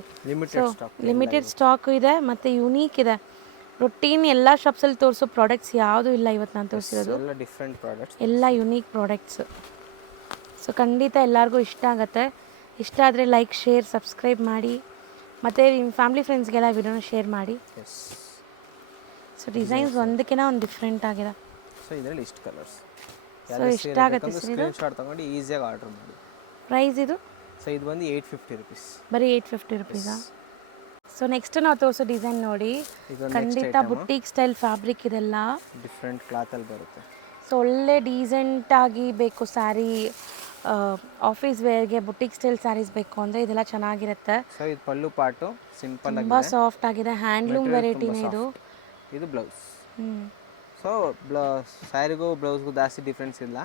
ಲಿಮಿಟೆಡ್ ಸ್ಟಾಕ್ ಇದೆ ಮತ್ತು ಯೂನಿಕ್ ಇದೆ. ರೊಟೀನ್ ಎಲ್ಲ ಶಾಪ್ಸಲ್ಲಿ ತೋರಿಸೋ ಪ್ರಾಡಕ್ಟ್ಸ್ ಯಾವುದೂ ಇಲ್ಲ ಇವತ್ತು ನಾನು ತೋರಿಸಿರೋದು. ಎಲ್ಲ ಡಿಫ್ರೆಂಟ್ ಪ್ರಾಡಕ್ಟ್ಸ್, ಎಲ್ಲ ಯೂನಿಕ್ ಪ್ರಾಡಕ್ಟ್ಸ್. ಸೊ ಖಂಡಿತ ಎಲ್ಲರಿಗೂ ಇಷ್ಟ ಆಗುತ್ತೆ. ಇಷ್ಟ ಆದರೆ ಲೈಕ್, ಶೇರ್, ಸಬ್ಸ್ಕ್ರೈಬ್ ಮಾಡಿ, ಮತ್ತು ನಿಮ್ಮ ಫ್ಯಾಮಿಲಿ ಫ್ರೆಂಡ್ಸ್ಗೆಲ್ಲ ವಿಡಿಯೋನ ಶೇರ್ ಮಾಡಿ. ಸೊ ಡಿಸೈನ್ಸ್ ಒಂದಕ್ಕಿಂತ ಒಂದು ಡಿಫ್ರೆಂಟ್ ಆಗಿದೆ. ಸೊ ಇದರಲ್ಲಿ ಇಷ್ಟು ಕಲರ್ಸ್. ಸೊ ಇಷ್ಟ ಆಗುತ್ತೆ ಸರ್. ಇದು ಸ್ಕ್ರೀನ್ಶಾಟ್ ತಗೊಂಡು ಈಸಿಯಾಗಿ ಆರ್ಡರ್ ಮಾಡಿ. ಪ್ರೈಸ್ ಇದು? ಸೊ ಇದು ಬಂದು 850 ರುಪೀಸ್. ಬರೀ 850 ರುಪೀಸಾ? ಸೊ ನೆಕ್ಸ್ಟ್ ನಾವು ತೋರಿಸೋ ಡಿಸೈನ್ ನೋಡಿ, ಖಂಡಿತ ಬುಟ್ಟಿಕ್ ಸ್ಟೈಲ್ ಫ್ಯಾಬ್ರಿಕ್ ಇದೆಲ್ಲ ಡಿಫ್ರೆಂಟ್ ಕ್ಲಾತಲ್ಲಿ ಬರುತ್ತೆ. ಸೊ ಒಳ್ಳೆ ಡೀಸೆಂಟಾಗಿ ಬೇಕು ಸ್ಯಾರಿ, ಆಫೀಸ್ ವೇರ್ಗೆ ಬುಟ್ಟಿಕ್ ಸ್ಟೈಲ್ ಸ್ಯಾರೀಸ್ ಬೇಕು ಅಂದರೆ ಇದೆಲ್ಲ ಚೆನ್ನಾಗಿರುತ್ತೆ. ಸೊ ಇದು ಪಲ್ಲು ಪಾಟು ಸಿಂಪಲ್ ಆಗಿ ತುಂಬ ಸಾಫ್ಟ್ ಆಗಿದೆ, ಹ್ಯಾಂಡ್ಲೂಮ್ ವೆರೈಟಿನೇ ಇದು. ಇದು ಬ್ಲೌಸ್. ಸೊ ಸ್ಯಾರಿಗೂ ಬ್ಲೌಸ್ಗೂ ಜಾಸ್ತಿ ಡಿಫ್ರೆನ್ಸ್ ಇಲ್ಲ,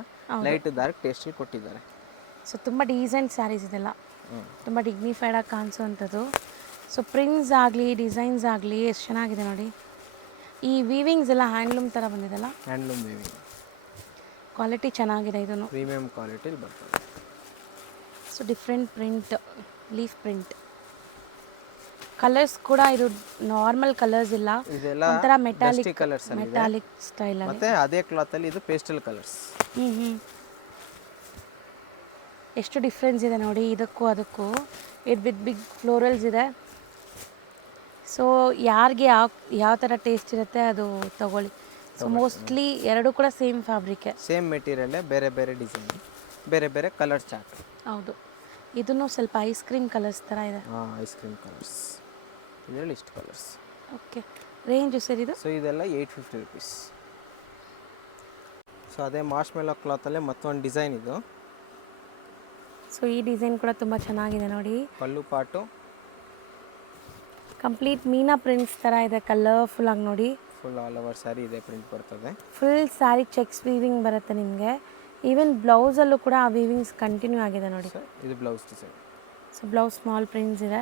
ಲೈಟ್ ಡಾರ್ಕ್ ಟೇಸ್ಟಲ್ಲಿ ಕೊಟ್ಟಿದ್ದಾರೆ. ಸೊ ತುಂಬ ಡೀಸೆಂಟ್ ಸ್ಯಾರೀಸ್ ಇದೆಲ್ಲ, ತುಂಬ ಡಿಗ್ನಿಫೈಡಾಗಿ ಕಾಣಿಸೋವಂಥದ್ದು. ಸೊ ಪ್ರಿಂಟ್ಸ್ ಆಗಲಿ ಡಿಸೈನ್ಸ್ ಆಗಲಿ ಎಷ್ಟು ಚೆನ್ನಾಗಿದೆ ನೋಡಿ. ಈ ವೀವಿಂಗ್ಸ್ ಎಲ್ಲ ಹ್ಯಾಂಡ್ಲೂಮ್ ಥರ ಬಂದಿದೆಲ್ಲ, ಹ್ಯಾಂಡ್ಲೂಮ್ ವೀವಿಂಗ್ ಕ್ವಾಲಿಟಿ ಚೆನ್ನಾಗಿದೆ. ಇದನ್ನು ಪ್ರೀಮಿಯಂ ಕ್ವಾಲಿಟಿಲಿ ಬರ್ತದೆ. So different print, leaf print. Colours ಕೂಡ ಇದು ನಾರ್ಮಲ್ ಕಲರ್ಸ್ ಇಲ್ಲ, ಒಂಥರ ಮೆಟಾಲಿಕ್ ಸ್ಟೈಲ್. ಮತ್ತೆ ಅದೇ ಕ್ಲಾತ್ ಅಲ್ಲಿ ಇದು ಪೇಸ್ಟಲ್ ಕಲರ್ಸ್. ಎಷ್ಟು ಡಿಫ್ರೆನ್ಸ್ ಇದೆ ನೋಡಿ ಇದಕ್ಕೂ ಅದಕ್ಕೂ. ಇದು ಬಿಗ್ ಫ್ಲೋರಲ್ಸ್ ಇದೆ. ಸೊ ಯಾರಿಗೆ ಯಾವ ಥರ ಟೇಸ್ಟ್ ಇರುತ್ತೆ ಅದು ತಗೊಳ್ಳಿ. ಸೊ ಮೋಸ್ಟ್ಲಿ ಎರಡು ಕೂಡ ಸೇಮ್ ಫ್ಯಾಬ್ರಿಕ್, ಸೇಮ್ ಮೆಟೀರಿಯಲ್, ಬೇರೆ ಬೇರೆ ಡಿಸೈನ್, ಬೇರೆ ಬೇರೆ ಕಲರ್ ಚಾರ್ಟ್. ಹೌದು. ಇದನ್ನು ಸ್ವಲ್ಪ ಐಸ್ ಕ್ರೀಮ್ ಕಲರ್ಸ್ ಥರ ಇದೆ. Ice cream colours. ಇದರಲ್ಲಿ ಇಷ್ಟು ಕಲರ್ಸ್. ಓಕೆ. ರೇಂಜು ಸರ್ ಇದು? ಸೊ ಇದೆಲ್ಲ 850 ರುಪೀಸ್. ಸೊ ಅದೇ ಮಾರ್ಶ್ ಮೆಲೋ ಕ್ಲಾತಲ್ಲೇ ಮತ್ತೊಂದು ಡಿಸೈನ್ ಇದು. ಸೊ ಈ ಡಿಸೈನ್ ಕೂಡ ತುಂಬ ಚೆನ್ನಾಗಿದೆ ನೋಡಿ. ಪಲ್ಲು ಪಾಟು ಕಂಪ್ಲೀಟ್ ಮೀನಾ ಪ್ರಿಂಟ್ಸ್ ಥರ ಇದೆ, ಕಲರ್ಫುಲ್ ಆಗಿ ನೋಡಿ. ಫುಲ್ ಆಲ್ ಓವರ್ ಸ್ಯಾರಿ ಇದೆ ಪ್ರಿಂಟ್ ಬರ್ತದೆ. ಫುಲ್ ಸ್ಯಾರಿ ಚೆಕ್ಸ್ ವೀವಿಂಗ್ ಬರುತ್ತೆ ನಿಮಗೆ. ಈವನ್ ಬ್ಲೌಸಲ್ಲೂ ಕೂಡ ಆ ವೀವಿಂಗ್ಸ್ ಕಂಟಿನ್ಯೂ ಆಗಿದೆ ನೋಡಿ. ಇದು blouse design. So blouse small prints ಇದೆ.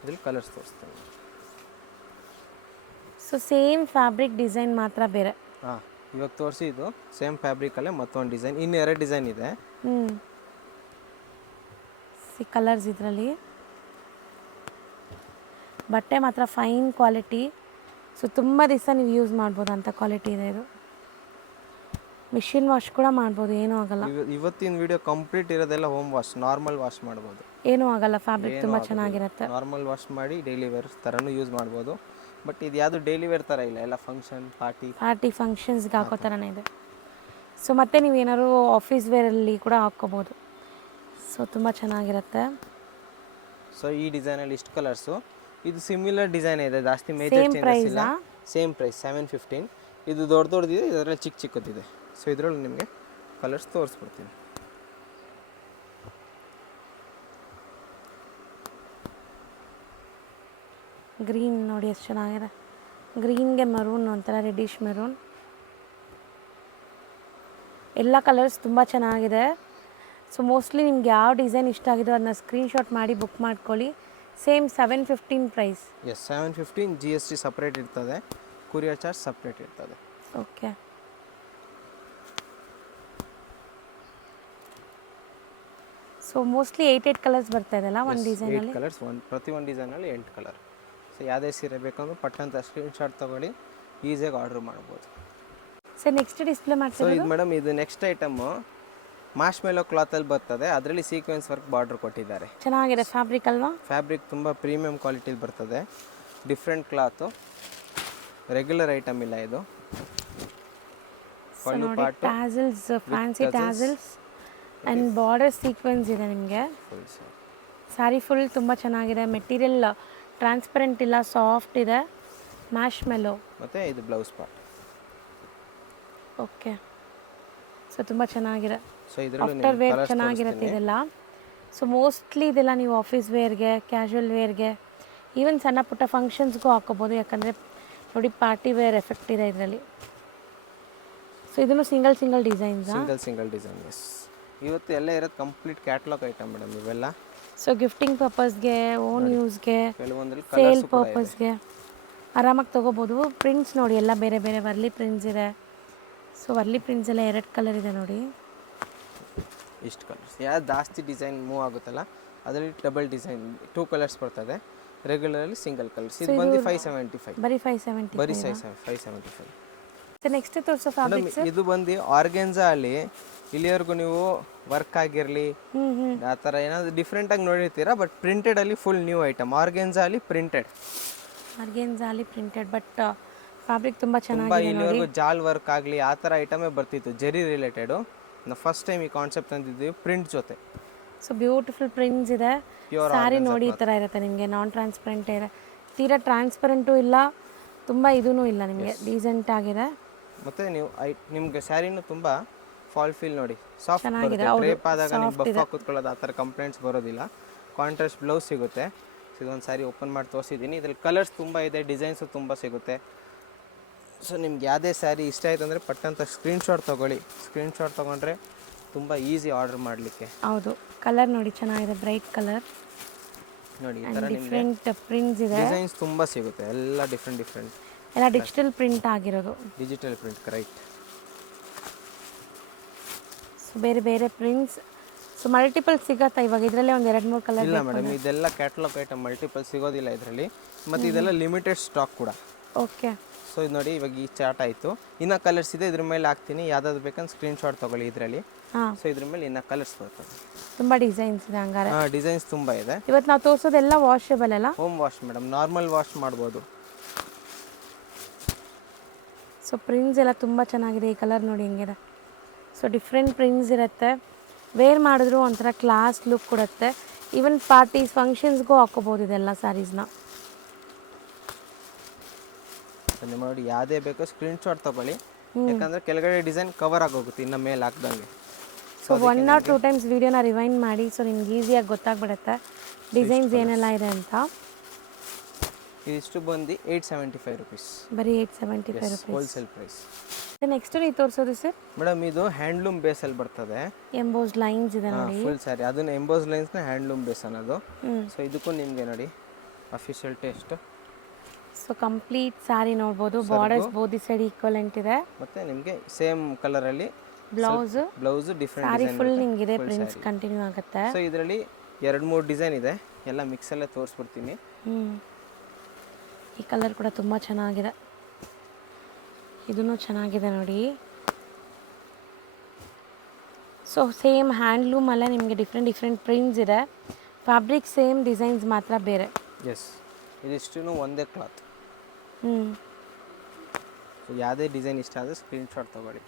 ಇದ್ರಲ್ಲಿ ಕಲರ್ಸ್ ತೋರಿಸ್ತಾರೆ. ಸೊ ಸೇಮ್ ಫ್ಯಾಬ್ರಿಕ್ ಡಿಸೈನ್ ಮಾತ್ರ ಬೇರೆ. ಇವಾಗ ತೋರಿಸಿ ಇದು ಸೇಮ್ ಫ್ಯಾಬ್ರಿಕಲ್ಲೇ ಮತ್ತೊಂದು ಡಿಸೈನ್, ಇನ್ನು 2 ಡಿಸೈನ್ ಇದೆ. ಕಲರ್ಸ್ ಇದರಲ್ಲಿ. ಬಟ್ಟೆ ಮಾತ್ರ ಫೈನ್ ಕ್ವಾಲಿಟಿ, ಸೊ ತುಂಬ ದಿವಸ ನೀವು ಯೂಸ್ ಮಾಡ್ಬೋದು ಅಂತ ಕ್ವಾಲಿಟಿ ಇದೆ ಇದು. ಮಿಷಿನ್ ವಾಶ್ ಕೂಡ ಮಾಡ್ಬೋದು, ಏನೂ ಆಗಲ್ಲ. ಇವತ್ತಿನ ವಿಡಿಯೋ ಕಂಪ್ಲೀಟ್ ಇರೋದೆಲ್ಲ ಹೋಮ್ ವಾಶ್, ನಾರ್ಮಲ್ ವಾಶ್ ಮಾಡ್ಬೋದು, ಏನೂ ಆಗಲ್ಲ. ಫ್ಯಾಬ್ರಿಕ್ ತುಂಬ ಚೆನ್ನಾಗಿರುತ್ತೆ. ನಾರ್ಮಲ್ ವಾಶ್ ಮಾಡಿ ಡೈಲಿ ವೇರ್ ಥರನೂ ಯೂಸ್ ಮಾಡ್ಬೋದು. ಬಟ್ ಇದು ಯಾವುದು ಡೈಲಿ ವೇರ್ ಥರ ಇಲ್ಲ, ಎಲ್ಲ ಫಂಕ್ಷನ್ ಪಾರ್ಟಿ ಫಂಕ್ಷನ್ಸ್ಗೆ ಹಾಕೋ ಥರನೇ ಇದೆ. ಸೊ ಮತ್ತು ನೀವು ಏನಾದ್ರು ಆಫೀಸ್ ವೇರಲ್ಲಿ ಕೂಡ ಹಾಕ್ಕೋಬೋದು. ಸೊ ತುಂಬ ಚೆನ್ನಾಗಿರುತ್ತೆ. ಸೊ ಈ ಡಿಸೈನಲ್ಲಿ ಇಷ್ಟು ಕಲರ್ಸು, ಇದು ಸಿಮಿಲರ್ ಡಿಸೈನ್ ಇದೆ, ಜಾಸ್ತಿ ಮೇಜರ್ ಚೇಂಜಸ್ ಇಲ್ಲ. Same price 715. ಇದು ದೊಡ್ಡದಿದೆ, ಇದರಲ್ಲಿ ಚಿಕ್ಕದಿದೆ. ಸೊ ಇದರಲ್ಲಿ ನಿಮಗೆ ಕಲರ್ಸ್ ತೋರಿಸ್ಬಿಡ್ತೀನಿ. ಗ್ರೀನ್ ನೋಡಿ ಎಷ್ಟು ಚೆನ್ನಾಗಿದೆ. ಗ್ರೀನ್ಗೆ ಮರೂನ್, ಒಂಥರ ರೆಡ್ಡಿಶ್ ಮೆರೂನ್, ಎಲ್ಲ ಕಲರ್ಸ್ ತುಂಬ ಚೆನ್ನಾಗಿದೆ. ಸೊ ಮೋಸ್ಟ್ಲಿ ನಿಮ್ಗೆ ಯಾವ ಡಿಸೈನ್ ಇಷ್ಟ ಆಗಿದೋ ಅದನ್ನ ಸ್ಕ್ರೀನ್ಶಾಟ್ ಮಾಡಿ ಬುಕ್ ಮಾಡ್ಕೊಳ್ಳಿ. Same 715 price. Yes 715. GST separate ಇರ್ತದೆ, ಕೊರಿಯರ್ ಚಾರ್ಜ್ ಸಪ್ರೇಟ್ ಇರ್ತದೆ. ಓಕೆ. ಸೊ ಮೋಸ್ಟ್ಲಿ 8 ಕಲರ್ಸ್ ಬರ್ತಾ ಇದೆಲ್ಲ ಒಂದು ಡಿಸೈನಲ್ಲಿ. 8 ಕಲರ್ಸ್, ಪ್ರತಿ ಒಂದು ಡಿಸೈನಲ್ಲಿ 8 ಕಲರ್. ಸೊ ಯಾವುದೇ ಸೀರೆ ಬೇಕಂದ್ರೆ ಪಟ್ಟಂತ ಸ್ಕ್ರೀನ್ಶಾಟ್ ತೊಗೊಳ್ಳಿ, ಈಸಿಯಾಗಿ ಆರ್ಡರ್ ಮಾಡ್ಬೋದು. ಸರ್ ನೆಕ್ಸ್ಟ್ ಡಿಸ್ಪ್ಲೇ ಸೊ ಮಾಡ್ತೀವಿ. ಇದು ಮೇಡಮ್, ಇದು ನೆಕ್ಸ್ಟ್ ಐಟಮು ಮಾರ್ಶ್ ಮೆಲೋ ಕ್ಲಾತಲ್ಲಿ ಬರ್ತದೆ, ಅದರಲ್ಲಿ ಸೀಕ್ವೆನ್ಸ್ ವರ್ಕ್ ಬಾರ್ಡರ್ ಕೊಟ್ಟಿದ್ದಾರೆ. ಚೆನ್ನಾಗಿದೆ ಫ್ಯಾಬ್ರಿಕ್ ಅಲ್ವಾ? ಫ್ಯಾಬ್ರಿಕ್ ತುಂಬ ಪ್ರೀಮಿಯಂ ಕ್ವಾಲಿಟಿಲಿ ಬರ್ತದೆ. ಡಿಫ್ರೆಂಟ್ ಕ್ಲಾತು, ರೆಗ್ಯುಲರ್ ಐಟಮ್ ಇಲ್ಲ ಇದು. Pallu part, tassels, fancy tassels and border sequence ಇದೆ ನಿಮಗೆ. ಸ್ಯಾರಿ ಫುಲ್ ತುಂಬ ಚೆನ್ನಾಗಿದೆ. ಮೆಟೀರಿಯಲ್ ಟ್ರಾನ್ಸ್ಪರೆಂಟ್ ಇಲ್ಲ, ಸಾಫ್ಟ್ ಇದೆ. ಮ್ಯಾಶ್ ಮೆಲೋ ಮತ್ತು ಇದು ಬ್ಲೌಸ್ ಪಾರ್ಟ್. ಓಕೆ. ಸೊ ತುಂಬ ಚೆನ್ನಾಗಿದೆ. ಸೊ ಇದರಲ್ಲಿ ಆಫ್ಟರ್ ವೇರ್ ಚೆನ್ನಾಗಿರುತ್ತೆ ಇದೆಲ್ಲ. ಸೊ ಮೋಸ್ಟ್ಲಿ ಇದೆಲ್ಲ ನೀವು ಆಫೀಸ್ ವೇರ್ಗೆ, ಕ್ಯಾಶುವಲ್ ವೇರ್ಗೆ, ಈವನ್ ಸಣ್ಣ ಪುಟ್ಟ ಫಂಕ್ಷನ್ಸ್ಗೂ ಹಾಕೋಬೋದು. ಯಾಕಂದರೆ ನೋಡಿ ಪಾರ್ಟಿ ವೇರ್ ಎಫೆಕ್ಟ್ ಇದೆ ಇದರಲ್ಲಿ. ಸೊ ಇದನ್ನು single designs. Single design. Yes, ಇವತ್ತು ಎಲ್ಲ ಇರೋದು ಕಂಪ್ಲೀಟ್ ಕ್ಯಾಟ್ಲಾಗ್ ಐಟಮ್ ಮೇಡಮ್ ಇವೆಲ್ಲ. ಸೊ ಗಿಫ್ಟಿಂಗ್ ಪರ್ಪಸ್ಗೆ, ಓನ್ ಯೂಸ್ಗೆ, ಕೆಲವೊಂದ್ರಲ್ಲಿ ಸೇಲ್ ಪರ್ಪಸ್ಗೆ ಆರಾಮಾಗಿ ತೊಗೋಬೋದು. ಪ್ರಿಂಟ್ಸ್ ನೋಡಿ ಎಲ್ಲ ಬೇರೆ ಬೇರೆ ವರ್ಲಿ ಪ್ರಿಂಟ್ಸ್ ಇದೆ. ಸೊ ವರ್ಲಿ ಪ್ರಿಂಟ್ಸ್ ಎಲ್ಲ 2 ಕಲರ್ ಇದೆ ನೋಡಿ. ಇಷ್ಟು ಕಲರ್ಸ್. ಯಾವ್ದು ಜಾಸ್ತಿ ಡಿಸೈನ್ ಮೂವ್ ಆಗುತ್ತಲ್ಲ ಅದರಲ್ಲಿ ಡಬಲ್ ಡಿಸೈನ್ 2 ಕಲರ್ಸ್ ಬರ್ತದೆ. ರೆಗ್ಯುಲರಲ್ಲಿ ಸಿಂಗಲ್ ಕಲರ್ಸ್. ಇದು ಬಂದು 575. ಬರೀ 570. ಬರೀ 575. ಸೊ ನೆಕ್ಸ್ಟ್ ತೋರಿಸೋ ಫ್ಯಾಬ್ರಿಕ್ಸ್ ಇದು ಬಂದು ಆರ್ಗೆನ್ಜಾ ಅಲ್ಲಿ ಇಲ್ಲಿವರೆಗೂ ನೀವು ವರ್ಕ್ ಆಗಿರಲಿ ಆ ಥರ ಏನಾದರೂ ಡಿಫ್ರೆಂಟಾಗಿ ನೋಡಿರ್ತೀರಾ. ಬಟ್ ಪ್ರಿಂಟೆಡ್ ಅಲ್ಲಿ ಫುಲ್ ನ್ಯೂ ಐಟಮ್. ಆರ್ಗೆನ್ಜಾ ಅಲ್ಲಿ ಪ್ರಿಂಟೆಡ್, ಬಟ್ ಫ್ಯಾಬ್ರಿಕ್ ತುಂಬ ತುಂಬ ಚೆನ್ನಾಗಿದೆ. ಇಲ್ಲಿವರೆಗೂ ಜಾಲ್ ವರ್ಕ್ ಆಗಲಿ ಆ ಥರ ಐಟಮೇ ಬರ್ತಿತ್ತು, ಜೆರಿ ರಿಲೇಟೆಡು. ನಾವು ಫಸ್ಟ್ ಟೈಮ್ ಈ ಕಾನ್ಸೆಪ್ಟ್ ತಂದಿದ್ದೀವಿ ಪ್ರಿಂಟ್ ಜೊತೆ. ಸೊ ಬ್ಯೂಟಿಫುಲ್ ಪ್ರಿಂಟ್ಸ್ ಇದೆ. ಸ್ಯಾರಿ ನೋಡಿ ಈ ಥರ ಇರುತ್ತೆ ನಿಮಗೆ. ನಾನ್ ಟ್ರಾನ್ಸ್ಪರೆಂಟ್ ಇದೆ, ತೀರಾ ಟ್ರಾನ್ಸ್ಪರೆಂಟು ಇಲ್ಲ, ತುಂಬ ಇದೂ ಇಲ್ಲ, ನಿಮಗೆ ಡೀಸೆಂಟ್ ಆಗಿದೆ. ಮತ್ತು ನೀವು ನಿಮಗೆ ಸ್ಯಾರಿನೂ ತುಂಬ ಫಾಲ್ ಫೀಲ್ ನೋಡಿ ಸಾಫ್ಟ್ ಬರುತ್ತೆ. ಡ್ರೇಪ್ ಆದಾಗ ನಿಮ್ಗೆ ಬಫ್ ಕೂತ್ಕೊಳ್ಳೋದು ಆ ಥರ ಕಂಪ್ಲೇಂಟ್ಸ್ ಬರೋದಿಲ್ಲ. ಕಾಂಟ್ರಾಸ್ಟ್ ಬ್ಲೌಸ್ ಸಿಗುತ್ತೆ. ಇದೊಂದು ಸ್ಯಾರಿ ಓಪನ್ ಮಾಡಿ ತೋರಿಸಿದ್ದೀನಿ. ಇದ್ರಲ್ಲಿ ಕಲರ್ಸ್ ತುಂಬ ಇದೆ, ಡಿಸೈನ್ಸು ತುಂಬ ಸಿಗುತ್ತೆ. ಸೊ ನಿಮ್ಗೆ ಯಾವುದೇ ಸ್ಯಾರಿ ಇಷ್ಟ ಆಯ್ತು ಅಂದರೆ ಪಟ್ಟಂತ ಸ್ಕ್ರೀನ್ಶಾಟ್ ತೊಗೊಳ್ಳಿ. ಸ್ಕ್ರೀನ್ಶಾಟ್ ತೊಗೊಂಡ್ರೆ ತುಂಬ ಈಸಿ ಆರ್ಡರ್ ಮಾಡಲಿಕ್ಕೆ. ಹೌದು, ಕಲರ್ ನೋಡಿ ಚೆನ್ನಾಗಿದೆ, ಬ್ರೈಟ್ ಕಲರ್ ನೋಡಿ. ಈ ಥರ ಡಿಫ್ರೆಂಟ್ ಪ್ರಿಂಟ್ಸ್ ಇದೆ, ಡಿಸೈನ್ಸ್ ತುಂಬ ಸಿಗುತ್ತೆ, ಎಲ್ಲ ಡಿಫ್ರೆಂಟ್ ಎಲ್ಲ ಡಿಜಿಟಲ್ ಪ್ರಿಂಟ್ ಆಗಿರೋದು. Digital print, correct. ಸೊ ಬೇರೆ ಬೇರೆ ಪ್ರಿಂಟ್ಸ್. ಸೊ ಮಲ್ಟಿಪಲ್ ಸಿಗತ್ತಾ ಇವಾಗ ಇದರಲ್ಲೇ ಒಂದು 2-3 ಕಲರ್? ಇಲ್ಲ ಮೇಡಮ್, ಇದೆಲ್ಲ ಕ್ಯಾಟಲಾಗ್ ಐಟಮ್, ಮಲ್ಟಿಪಲ್ ಸಿಗೋದಿಲ್ಲ ಇದರಲ್ಲಿ. ಮತ್ತು ಇದೆಲ್ಲ ಲಿಮಿಟೆಡ್ ಸ್ಟಾಕ್ ಕೂಡ. ಓಕೆ. ಸೊ ಇದು ನೋಡಿ, ಇವಾಗ ಈ ಚಾರ್ಟ್ ಆಯಿತು. ಇನ್ನೂ ಕಲರ್ಸ್ ಇದೆ, ಇದ್ರ ಮೇಲೆ ಹಾಕ್ತೀನಿ. ಯಾವ್ದಾದ್ರು ಬೇಕಂದ್ರೆ ಸ್ಕ್ರೀನ್ಶಾಟ್ ತೊಗೊಳ್ಳಿ ಇದರಲ್ಲಿ. ಸೊ ಇದ್ರ ಮೇಲೆ ಇನ್ನೂ ಕಲರ್ಸ್ ಬರ್ತದೆ. ತುಂಬ ಡಿಸೈನ್ಸ್ ಇದೆ ಹಂಗಾರೆ. ಡಿಸೈನ್ಸ್ ತುಂಬ ಇದೆ. ಇವತ್ತು ನಾವು ತೋರಿಸೋದೆಲ್ಲ ವಾಷೇಬಲ್ ಅಲ್ಲ? Home wash madam, normal wash ಮಾಡ್ಬೋದು. ಸೊ ಪ್ರಿಂಟ್ಸ್ ಎಲ್ಲ ತುಂಬ ಚೆನ್ನಾಗಿದೆ. ಈ ಕಲರ್ ನೋಡಿ ಹೆಂಗಿದೆ. ಸೊ ಡಿಫ್ರೆಂಟ್ ಪ್ರಿಂಟ್ಸ್ ಇರುತ್ತೆ, ವೇರ್ ಮಾಡಿದ್ರು ಒಂಥರ ಕ್ಲಾಸ್ ಲುಕ್ ಕೊಡುತ್ತೆ. ಈವನ್ ಪಾರ್ಟೀಸ್, ಫಂಕ್ಷನ್ಸ್ಗೂ ಹಾಕೋಬೋದು ಇದೆಲ್ಲ ಸ್ಯಾರೀಸ್ನ. ನೋಡಿ, ಯಾವುದೇ ಬೇಕೋ ಸ್ಕ್ರೀನ್ಶಾಟ್ ತೊಗೊಳ್ಳಿ, ಯಾಕಂದರೆ ಕೆಳಗಡೆ ಡಿಸೈನ್ ಕವರ್ ಆಗೋಗುತ್ತೆ ಇನ್ನು ಮೇಲೆ ಹಾಕ್ದಂಗೆ. ಸೊ 1 or 2 ಟೈಮ್ಸ್ ವೀಡಿಯೋನ ರಿವೈಂಡ್ ಮಾಡಿ, ಸೊ ನಿಮ್ಗೆ ಈಸಿಯಾಗಿ ಗೊತ್ತಾಗ್ಬಿಡುತ್ತೆ ಡಿಸೈನ್ಸ್ ಏನೆಲ್ಲ ಇದೆ ಅಂತ. ಇದಿಷ್ಟು ಬಂದು 875 ರುಪೀಸ್. ಬರೀ 875 ರುಪೀಸ್ ಹೋಲ್ಸೇಲ್ ಪ್ರೈಸ್. ನೆಕ್ಸ್ಟ್ ನೀವು ತೋರಿಸೋದು ಸರ್? ಮೇಡಮ್ ಇದು ಹ್ಯಾಂಡ್ಲೂಮ್ ಬೇಸಲ್ಲಿ ಬರ್ತದೆ. ಎಂಬೋಸ್ಡ್ ಲೈನ್ಸ್ ಇದೆ ನೋಡಿ, ಫುಲ್ ಸ್ಯಾರಿ. ಅದನ್ನ ಎಂಬೋಸ್ಡ್ ಲೈನ್ಸ್ನ ಹ್ಯಾಂಡ್ಲೂಮ್ ಬೇಸ್ ಅನ್ನೋದು. ಸೊ ಇದಕ್ಕೂ ನಿಮಗೆ ನೋಡಿ official taste. So complete sari ನೋಡ್ಬೋದು. ಬಾರ್ಡರ್ಸ್ ಬೋದಿ ಸೈಡ್ ಈಕ್ವಲೆಂಟ್ ಇದೆ. ಮತ್ತೆ ನಿಮಗೆ ಸೇಮ್ ಕಲರ್ ಅಲ್ಲಿ ಬ್ಲೌಸ್ ಡಿಫರೆಂಟ್ ಸ್ಯಾರಿ ಫುಲ್ ನಿಮಗೆ ಇದೆ, ಪ್ರಿಂಟ್ಸ್ ಕಂಟಿನ್ಯೂ ಆಗುತ್ತೆ. ಸೊ ಇದರಲ್ಲಿ 2-3 ಡಿಸೈನ್ ಇದೆ, ಎಲ್ಲ ಮಿಕ್ಸ್ ಅಲ್ಲೇ ತೋರಿಸ್ಬಿಡ್ತೀನಿ. ಈ ಕಲರ್ ಕೂಡ ತುಂಬ ಚೆನ್ನಾಗಿದೆ. ಇದೂ ಚೆನ್ನಾಗಿದೆ ನೋಡಿ. ಸೊ ಸೇಮ್ ಹ್ಯಾಂಡ್ಲೂಮ್ ಅಲ್ಲ, ನಿಮಗೆ ಡಿಫ್ರೆಂಟ್ ಪ್ರಿಂಟ್ಸ್ ಇದೆ. ಫ್ಯಾಬ್ರಿಕ್ ಸೇಮ್, ಡಿಸೈನ್ಸ್ ಮಾತ್ರ ಬೇರೆ. ಎಸ್, ಇದಿಷ್ಟು ಒಂದೇ ಕ್ಲಾತ್. ಹ್ಞೂ. ಯಾವುದೇ ಡಿಸೈನ್ ಇಷ್ಟ ಆದರೆ ಸ್ಕ್ರೀನ್ಶಾಟ್ ತೊಗೊಳ್ಳಿ,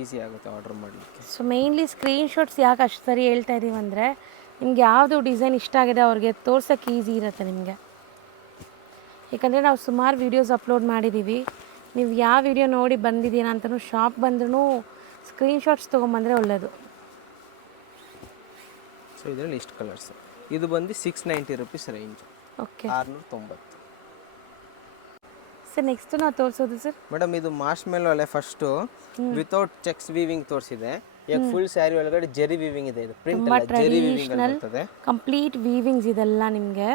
ಈಸಿ ಆಗುತ್ತೆ ಆರ್ಡರ್ ಮಾಡಲಿಕ್ಕೆ. ಸೊ ಮೇಯ್ನ್ಲಿ ಸ್ಕ್ರೀನ್ಶಾಟ್ಸ್ ಯಾಕೆ ಅಷ್ಟು ಸರಿ ಹೇಳ್ತಾ ಇದ್ದೀವಿ ಅಂದರೆ, ನಿಮ್ಗೆ ಯಾವುದು ಡಿಸೈನ್ ಇಷ್ಟ ಆಗಿದೆ ಅವ್ರಿಗೆ ತೋರ್ಸೋಕ್ಕೆ ಈಸಿ ಇರುತ್ತೆ ನಿಮಗೆ. ಯಾಕಂದರೆ ನಾವು ಸುಮಾರು ವೀಡಿಯೋಸ್ ಅಪ್ಲೋಡ್ ಮಾಡಿದ್ದೀವಿ. ನೀವು ಯಾವ ವಿಡಿಯೋ ನೋಡಿ ಬಂದಿದ್ದೀನ ಅಂತಲೂ ಶಾಪ್ ಬಂದ್ರೂ ಸ್ಕ್ರೀನ್ಶಾಟ್ಸ್ ತೊಗೊಂಬಂದರೆ ಒಳ್ಳೆಯದು. ಸೊ ಇದರಲ್ಲಿ ಇಷ್ಟು ಕಲರ್ಸ್. ಇದು ಬಂದು 690 rupees range. Okay, 690. Sir next ನಾವು ತೋರಿಸೋದು ಸರ್ ಮೇಡಮ್, ಇದು ಮಾರ್ಶ್ ಮೆಲೋ ಅಲ್ಲೇ ಫಸ್ಟು ವಿತೌಟ್ ಚೆಕ್ಸ್ ವೀವಿಂಗ್ ತೋರಿಸಿದೆ. ಈಗ ಫುಲ್ ಸ್ಯಾರಿ ಒಳಗಡೆ ಜೆರಿ ವೀವಿಂಗ್ ಇದೆ. ಇದು ಪ್ರಿಂಟ್ ಅಲ್ಲ, ಜೆರಿ ವೀವಿಂಗ್ ಬರ್ತದೆ. ಕಂಪ್ಲೀಟ್ ವೀವಿಂಗ್ಸ್ ಇದೆಲ್ಲ ನಿಮಗೆ.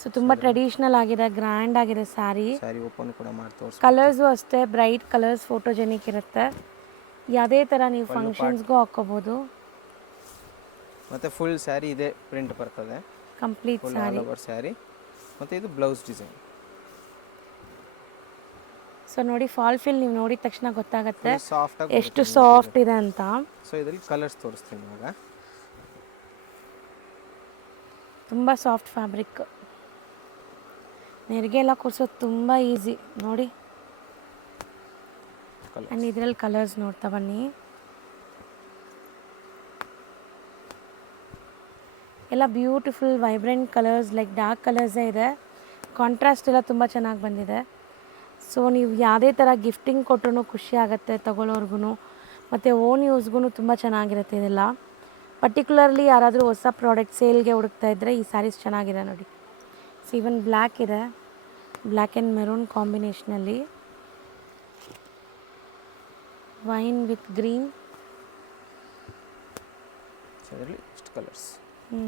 ಸೊ ತುಂಬ ಟ್ರೆಡಿಷ್ನಲ್ ಆಗಿದೆ, ಗ್ರ್ಯಾಂಡ್ ಆಗಿದೆ ಸ್ಯಾರಿ. ಸ್ಯಾರಿ ಓಪನ್ ಕೂಡ ಮಾಡಿ ತೋರಿಸಿ. ಕಲರ್ಸು ಅಷ್ಟೇ ಬ್ರೈಟ್ ಕಲರ್ಸ್, ಫೋಟೋಜೆನಿಕ್ ಇರುತ್ತೆ. ಯಾವುದೇ ಥರ ನೀವು ಫಂಕ್ಷನ್ಸ್ಗೂ ಹಾಕ್ಕೋಬೋದು. ಮತ್ತು ಫುಲ್ ಸ್ಯಾರಿ ಇದೆ ಪ್ರಿಂಟ್ ಬರ್ತದೆ, ಕಂಪ್ಲೀಟ್ ಆಲ್ ಓವರ್ ಸ್ಯಾರಿ. ಮತ್ತು ಇದು ಬ್ಲೌಸ್ ಡಿಸೈನ್. ಸೊ ನೋಡಿ, ಫಾಲ್ ಫಿಲ್ ನೀವು ನೋಡಿದ ತಕ್ಷಣ ಗೊತ್ತಾಗುತ್ತೆ ಸಾಫ್ಟ್ ಆಗಿ ಎಷ್ಟು ಸಾಫ್ಟ್ ಇದೆ ಅಂತ. ಸೊ ಇದರಲ್ಲಿ ಕಲರ್ಸ್ ತೋರಿಸ್ತೀನಿ ಇವಾಗ. ತುಂಬ ಸಾಫ್ಟ್ ಫ್ಯಾಬ್ರಿಕ್, ನೆರಿಗೆ ಎಲ್ಲ ಕೂರ್ಸೋದು ತುಂಬ ಈಸಿ ನೋಡಿ. ಆ್ಯಂಡ್ ಇದರಲ್ಲಿ ಕಲರ್ಸ್ ನೋಡ್ತಾ ಬನ್ನಿ. ಎಲ್ಲ beautiful vibrant colours, like dark ಕಲರ್ಸೇ ಇದೆ. ಕಾಂಟ್ರಾಸ್ಟ್ ಎಲ್ಲ ತುಂಬ ಚೆನ್ನಾಗಿ ಬಂದಿದೆ. ಸೊ ನೀವು ಯಾವುದೇ ಥರ ಗಿಫ್ಟಿಂಗ್ ಕೊಟ್ಟರು ಖುಷಿ ಆಗುತ್ತೆ ತಗೊಳ್ಳೋರ್ಗು, ಮತ್ತು ಓನ್ ಯೂಸ್ಗೂ ತುಂಬ ಚೆನ್ನಾಗಿರುತ್ತೆ ಇದೆಲ್ಲ. ಪರ್ಟಿಕ್ಯುಲರ್ಲಿ ಯಾರಾದರೂ ಹೊಸ ಪ್ರಾಡಕ್ಟ್ ಸೇಲ್ಗೆ ಹುಡುಕ್ತಾ ಇದ್ದರೆ ಈ ಸ್ಯಾರೀಸ್ ಚೆನ್ನಾಗಿದೆ ನೋಡಿ. ಸೊ ಇವನ್ ಬ್ಲ್ಯಾಕ್ ಇದೆ, ಬ್ಲ್ಯಾಕ್ ಆ್ಯಂಡ್ ಮೆರೂನ್ ಕಾಂಬಿನೇಷನಲ್ಲಿ, ವೈನ್ ವಿತ್ ಗ್ರೀನ್. ಇದರಲ್ಲಿ ಇಷ್ಟು ಕಲರ್ಸ್. ಹ್ಞೂ.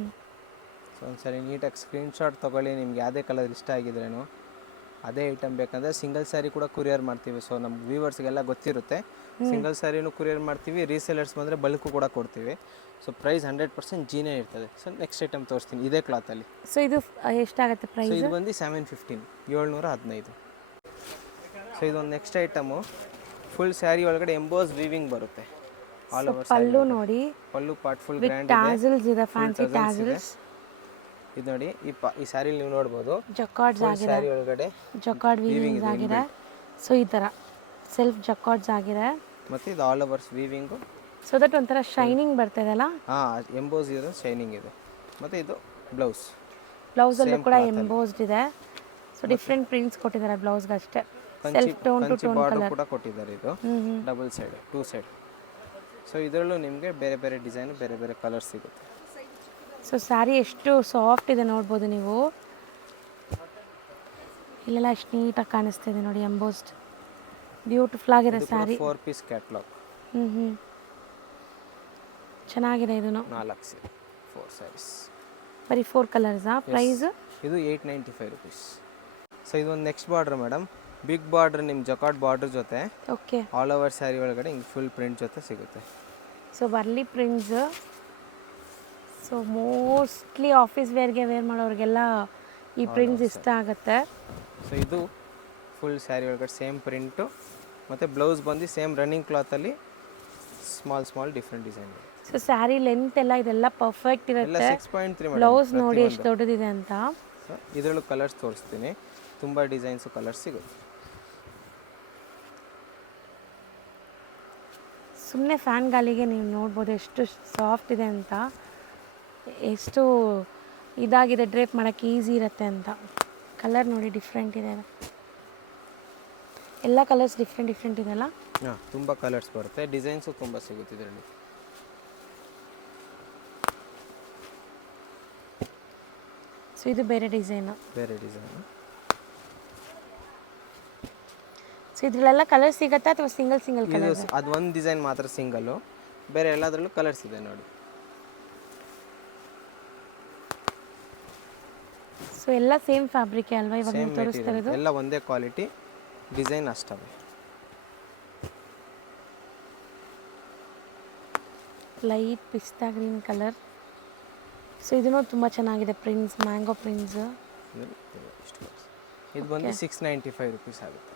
ಸೊ ಒಂದ್ಸರಿ ನೀಟಾಗಿ ಸ್ಕ್ರೀನ್ಶಾಟ್ ತೊಗೊಳ್ಳಿ. ನಿಮ್ಗೆ ಯಾವುದೇ ಕಲರ್ ಇಷ್ಟ ಆಗಿದ್ರೇನು ಅದೇ ಐಟಮ್ ಬೇಕಂದರೆ ಸಿಂಗಲ್ ಸ್ಯಾರಿ ಕೂಡ ಕುರಿಯರ್ ಮಾಡ್ತೀವಿ. ಸೊ ನಮ್ಮ ವ್ಯೂವರ್ಸ್ಗೆಲ್ಲ ಗೊತ್ತಿರುತ್ತೆ, ಸಿಂಗಲ್ ಸ್ಯಾರಿನೂ ಕುರಿಯರ್ ಮಾಡ್ತೀವಿ. ರೀಸೇಲರ್ಸ್ ಬಂದರೆ ಬಲ್ಕು ಕೂಡ ಕೊಡ್ತೀವಿ. ಸೊ ಪ್ರೈಸ್ 100% ಜೀನೇ ಇರ್ತದೆ. ಸೊ ನೆಕ್ಸ್ಟ್ ಐಟಮ್ ತೋರಿಸ್ತೀನಿ ಇದೇ ಕ್ಲಾತಲ್ಲಿ. ಸೊ ಇದು ಎಷ್ಟಾಗುತ್ತೆ ಪ್ರೈಸ್? ಇದು ಬಂದು 715, 715. ಸೊ ಇದೊಂದು ನೆಕ್ಸ್ಟ್ ಐಟಮು. ಫುಲ್ ಸ್ಯಾರಿ ಒಳಗಡೆ ಎಂಬೋಸ್ ವೀವಿಂಗ್ ಬರುತ್ತೆ ಆಲ್ ಓವರ್. ಪಲ್ಲು ನೋಡಿ, ಪಲ್ಲು ಪಾರ್ಟ್ ಫುಲ್ ಗ್ರ್ಯಾಂಡ್ ಟ್ಯಾಸಲ್ಸ್ ಇದೆ, ಫ್ಯಾನ್ಸಿ ಟ್ಯಾಸಲ್ಸ್. ಇದು ನೋಡಿ, ಈ ಸ್ಯಾರಿಲಿ ನೀವು ನೋಡ್ಬೋದು ಜಕಾರ್ಡ್ಸ್ ಆಗಿದೆ, ಸ್ಯಾರಿ ಒಳಗಡೆ ಜಕಾರ್ಡ್ ವೀವಿಂಗ್ಸ್ ಆಗಿದೆ. ಸೊ ಈ ಥರ ಸೆಲ್ಫ್ ಜಕಾರ್ಡ್ಸ್ ಆಗಿದೆ. ಮತ್ತು ಇದು all overs weaving. So that ಒಂಥರ ಶೈನಿಂಗ್ ಬರ್ತಾ ಇದೆಲ್ಲ. ಹಾಂ, ಎಂಬೋಸ್ ಇದೆ, ಶೈನಿಂಗ್ ಇದೆ. ಮತ್ತು ಇದು ಬ್ಲೌಸ್. ಬ್ಲೌಸಲ್ಲೂ ಕೂಡ ಎಂಬೋಸ್ಡ್ ಇದೆ. ಸೊ ಡಿಫ್ರೆಂಟ್ ಪ್ರಿಂಟ್ಸ್ ಕೊಟ್ಟಿದ್ದಾರೆ ಬ್ಲೌಸ್ಗೆ ಅಷ್ಟೇ. Self tone two tone colour ಕೂಡ ಕೊಟ್ಟಿದ್ದಾರೆ. ಇದು ಡಬಲ್ ಸೈಡ್, 2 ಸೈಡ್. ಸೊ ಇದರಲ್ಲೂ ನಿಮಗೆ ಬೇರೆ ಬೇರೆ ಡಿಸೈನ್, ಬೇರೆ ಬೇರೆ ಕಲರ್ಸ್ ಸಿಗುತ್ತೆ. ಸೊ ಸ್ಯಾರಿ ಎಷ್ಟು ಸಾಫ್ಟ್ ಇದೆ ನೋಡ್ಬೋದು ನೀವು. ಇಲ್ಲೆಲ್ಲ ಎಷ್ಟು ನೀಟಾಗಿ ಕಾಣಿಸ್ತಿದೆ ನೋಡಿ, ಎಂಬೋಸ್ಡ್ ಬ್ಯೂಟಿಫುಲ್ ಆಗಿದೆ ಸ್ಯಾರಿ. 4 piece catalogue. ಚೆನ್ನಾಗಿದೆ. ಇದೂ 4 ಸ್ಯಾರೀಸ್, ಬರೀ 4 ಕಲರ್ಸಾ? ಪ್ರೈಸ್ ಇದು 895 ರುಪೀಸ್. ಸೊ ಇದೊಂದು next border madam, big border, ನಿಮ್ಮ ಜಕಾರ್ಡ್ ಬಾರ್ಡ್ರ್ ಜೊತೆ ಓಕೆ ಆಲ್ ಓವರ್ ಸ್ಯಾರಿ ಒಳಗಡೆ ಹಿಂಗೆ ಫುಲ್ ಪ್ರಿಂಟ್ ಜೊತೆ ಸಿಗುತ್ತೆ. ಸೊ ಬರ್ಲಿ ಪ್ರಿಂಟ್ಸ್. ಸೊ ಮೋಸ್ಟ್ಲಿ ಆಫೀಸ್ ವೇರ್ಗೆ ವೇರ್ ಮಾಡೋರಿಗೆಲ್ಲ ಈ ಪ್ರಿಂಟ್ಸ್ ಇಷ್ಟ ಆಗುತ್ತೆ. ಸೊ ಇದು ಫುಲ್ ಸ್ಯಾರಿ ಒಳಗಡೆ ಸೇಮ್ ಪ್ರಿಂಟು, ಮತ್ತು ಬ್ಲೌಸ್ ಬಂದು ಸೇಮ್ ರನ್ನಿಂಗ್ ಕ್ಲಾತಲ್ಲಿ small different design. So sari length ಎಲ್ಲ ಇದೆಲ್ಲ ಪರ್ಫೆಕ್ಟ್ ಇರುತ್ತೆ. 6.3 ಬ್ಲೌಸ್ ನೋಡಿ ಎಷ್ಟು ದೊಡ್ಡದಿದೆ ಅಂತ. ಸೊ ಇದರಲ್ಲೂ ಕಲರ್ಸ್ ತೋರಿಸ್ತೀನಿ, ತುಂಬ ಡಿಸೈನ್ಸು ಕಲರ್ಸ್ ಸಿಗುತ್ತೆ. ಸುಮ್ಮನೆ ಫ್ಯಾನ್ ಗಾಲಿಗೆ ನೀವು ನೋಡ್ಬೋದು ಎಷ್ಟು ಸಾಫ್ಟ್ ಇದೆ ಅಂತ, ಎಷ್ಟು ಇದಾಗಿದೆ, ಡ್ರೇಪ್ ಮಾಡೋಕ್ಕೆ ಈಸಿ ಇರುತ್ತೆ ಅಂತ. ಕಲರ್ ನೋಡಿ ಡಿಫ್ರೆಂಟ್ ಇದೆ, ಎಲ್ಲ ಕಲರ್ಸ್ ಡಿಫ್ರೆಂಟ್ ಇದೆಲ್ಲ. ಹಾಂ, ತುಂಬ ಕಲರ್ಸ್ ಬರುತ್ತೆ, ಡಿಸೈನ್ಸು ತುಂಬ ಸಿಗುತ್ತೆ ಇದರಲ್ಲಿ. ಸೊ ಇದು ಬೇರೆ ಡಿಸೈನು. ಸೊ ಇದರಲ್ಲೆಲ್ಲ ಕಲರ್ ಸಿಗುತ್ತಾ ಅಥವಾ ಸಿಂಗಲ್ ಕಲರ್? ಅದು ಒಂದು ಡಿಸೈನ್ ಮಾತ್ರ ಸಿಂಗಲ್ಲು, ಬೇರೆ ಎಲ್ಲದರಲ್ಲೂ ಕಲರ್ಸ್ ಇದೆ ನೋಡಿ. ಸೊ ಎಲ್ಲ ಸೇಮ್ ಫ್ಯಾಬ್ರಿಕ್ ಅಲ್ವಾ ಇವಾಗ ನೀವು ತೋರಿಸ್ತಾ ಇರೋದು? ಎಲ್ಲ ಒಂದೇ ಕ್ವಾಲಿಟಿ, ಡಿಸೈನ್ ಅಷ್ಟವೆ. ಲೈಟ್ ಪಿಸ್ತಾ ಗ್ರೀನ್ ಕಲರ್. ಸೊ ಇದೂ ತುಂಬ ಚೆನ್ನಾಗಿದೆ, ಪ್ರಿಂಟ್ಸ್, ಮ್ಯಾಂಗೋ ಪ್ರಿಂಟ್ಸ್. ಇದು ಬಂದು 695 ರುಪೀಸ್ ಆಗುತ್ತೆ.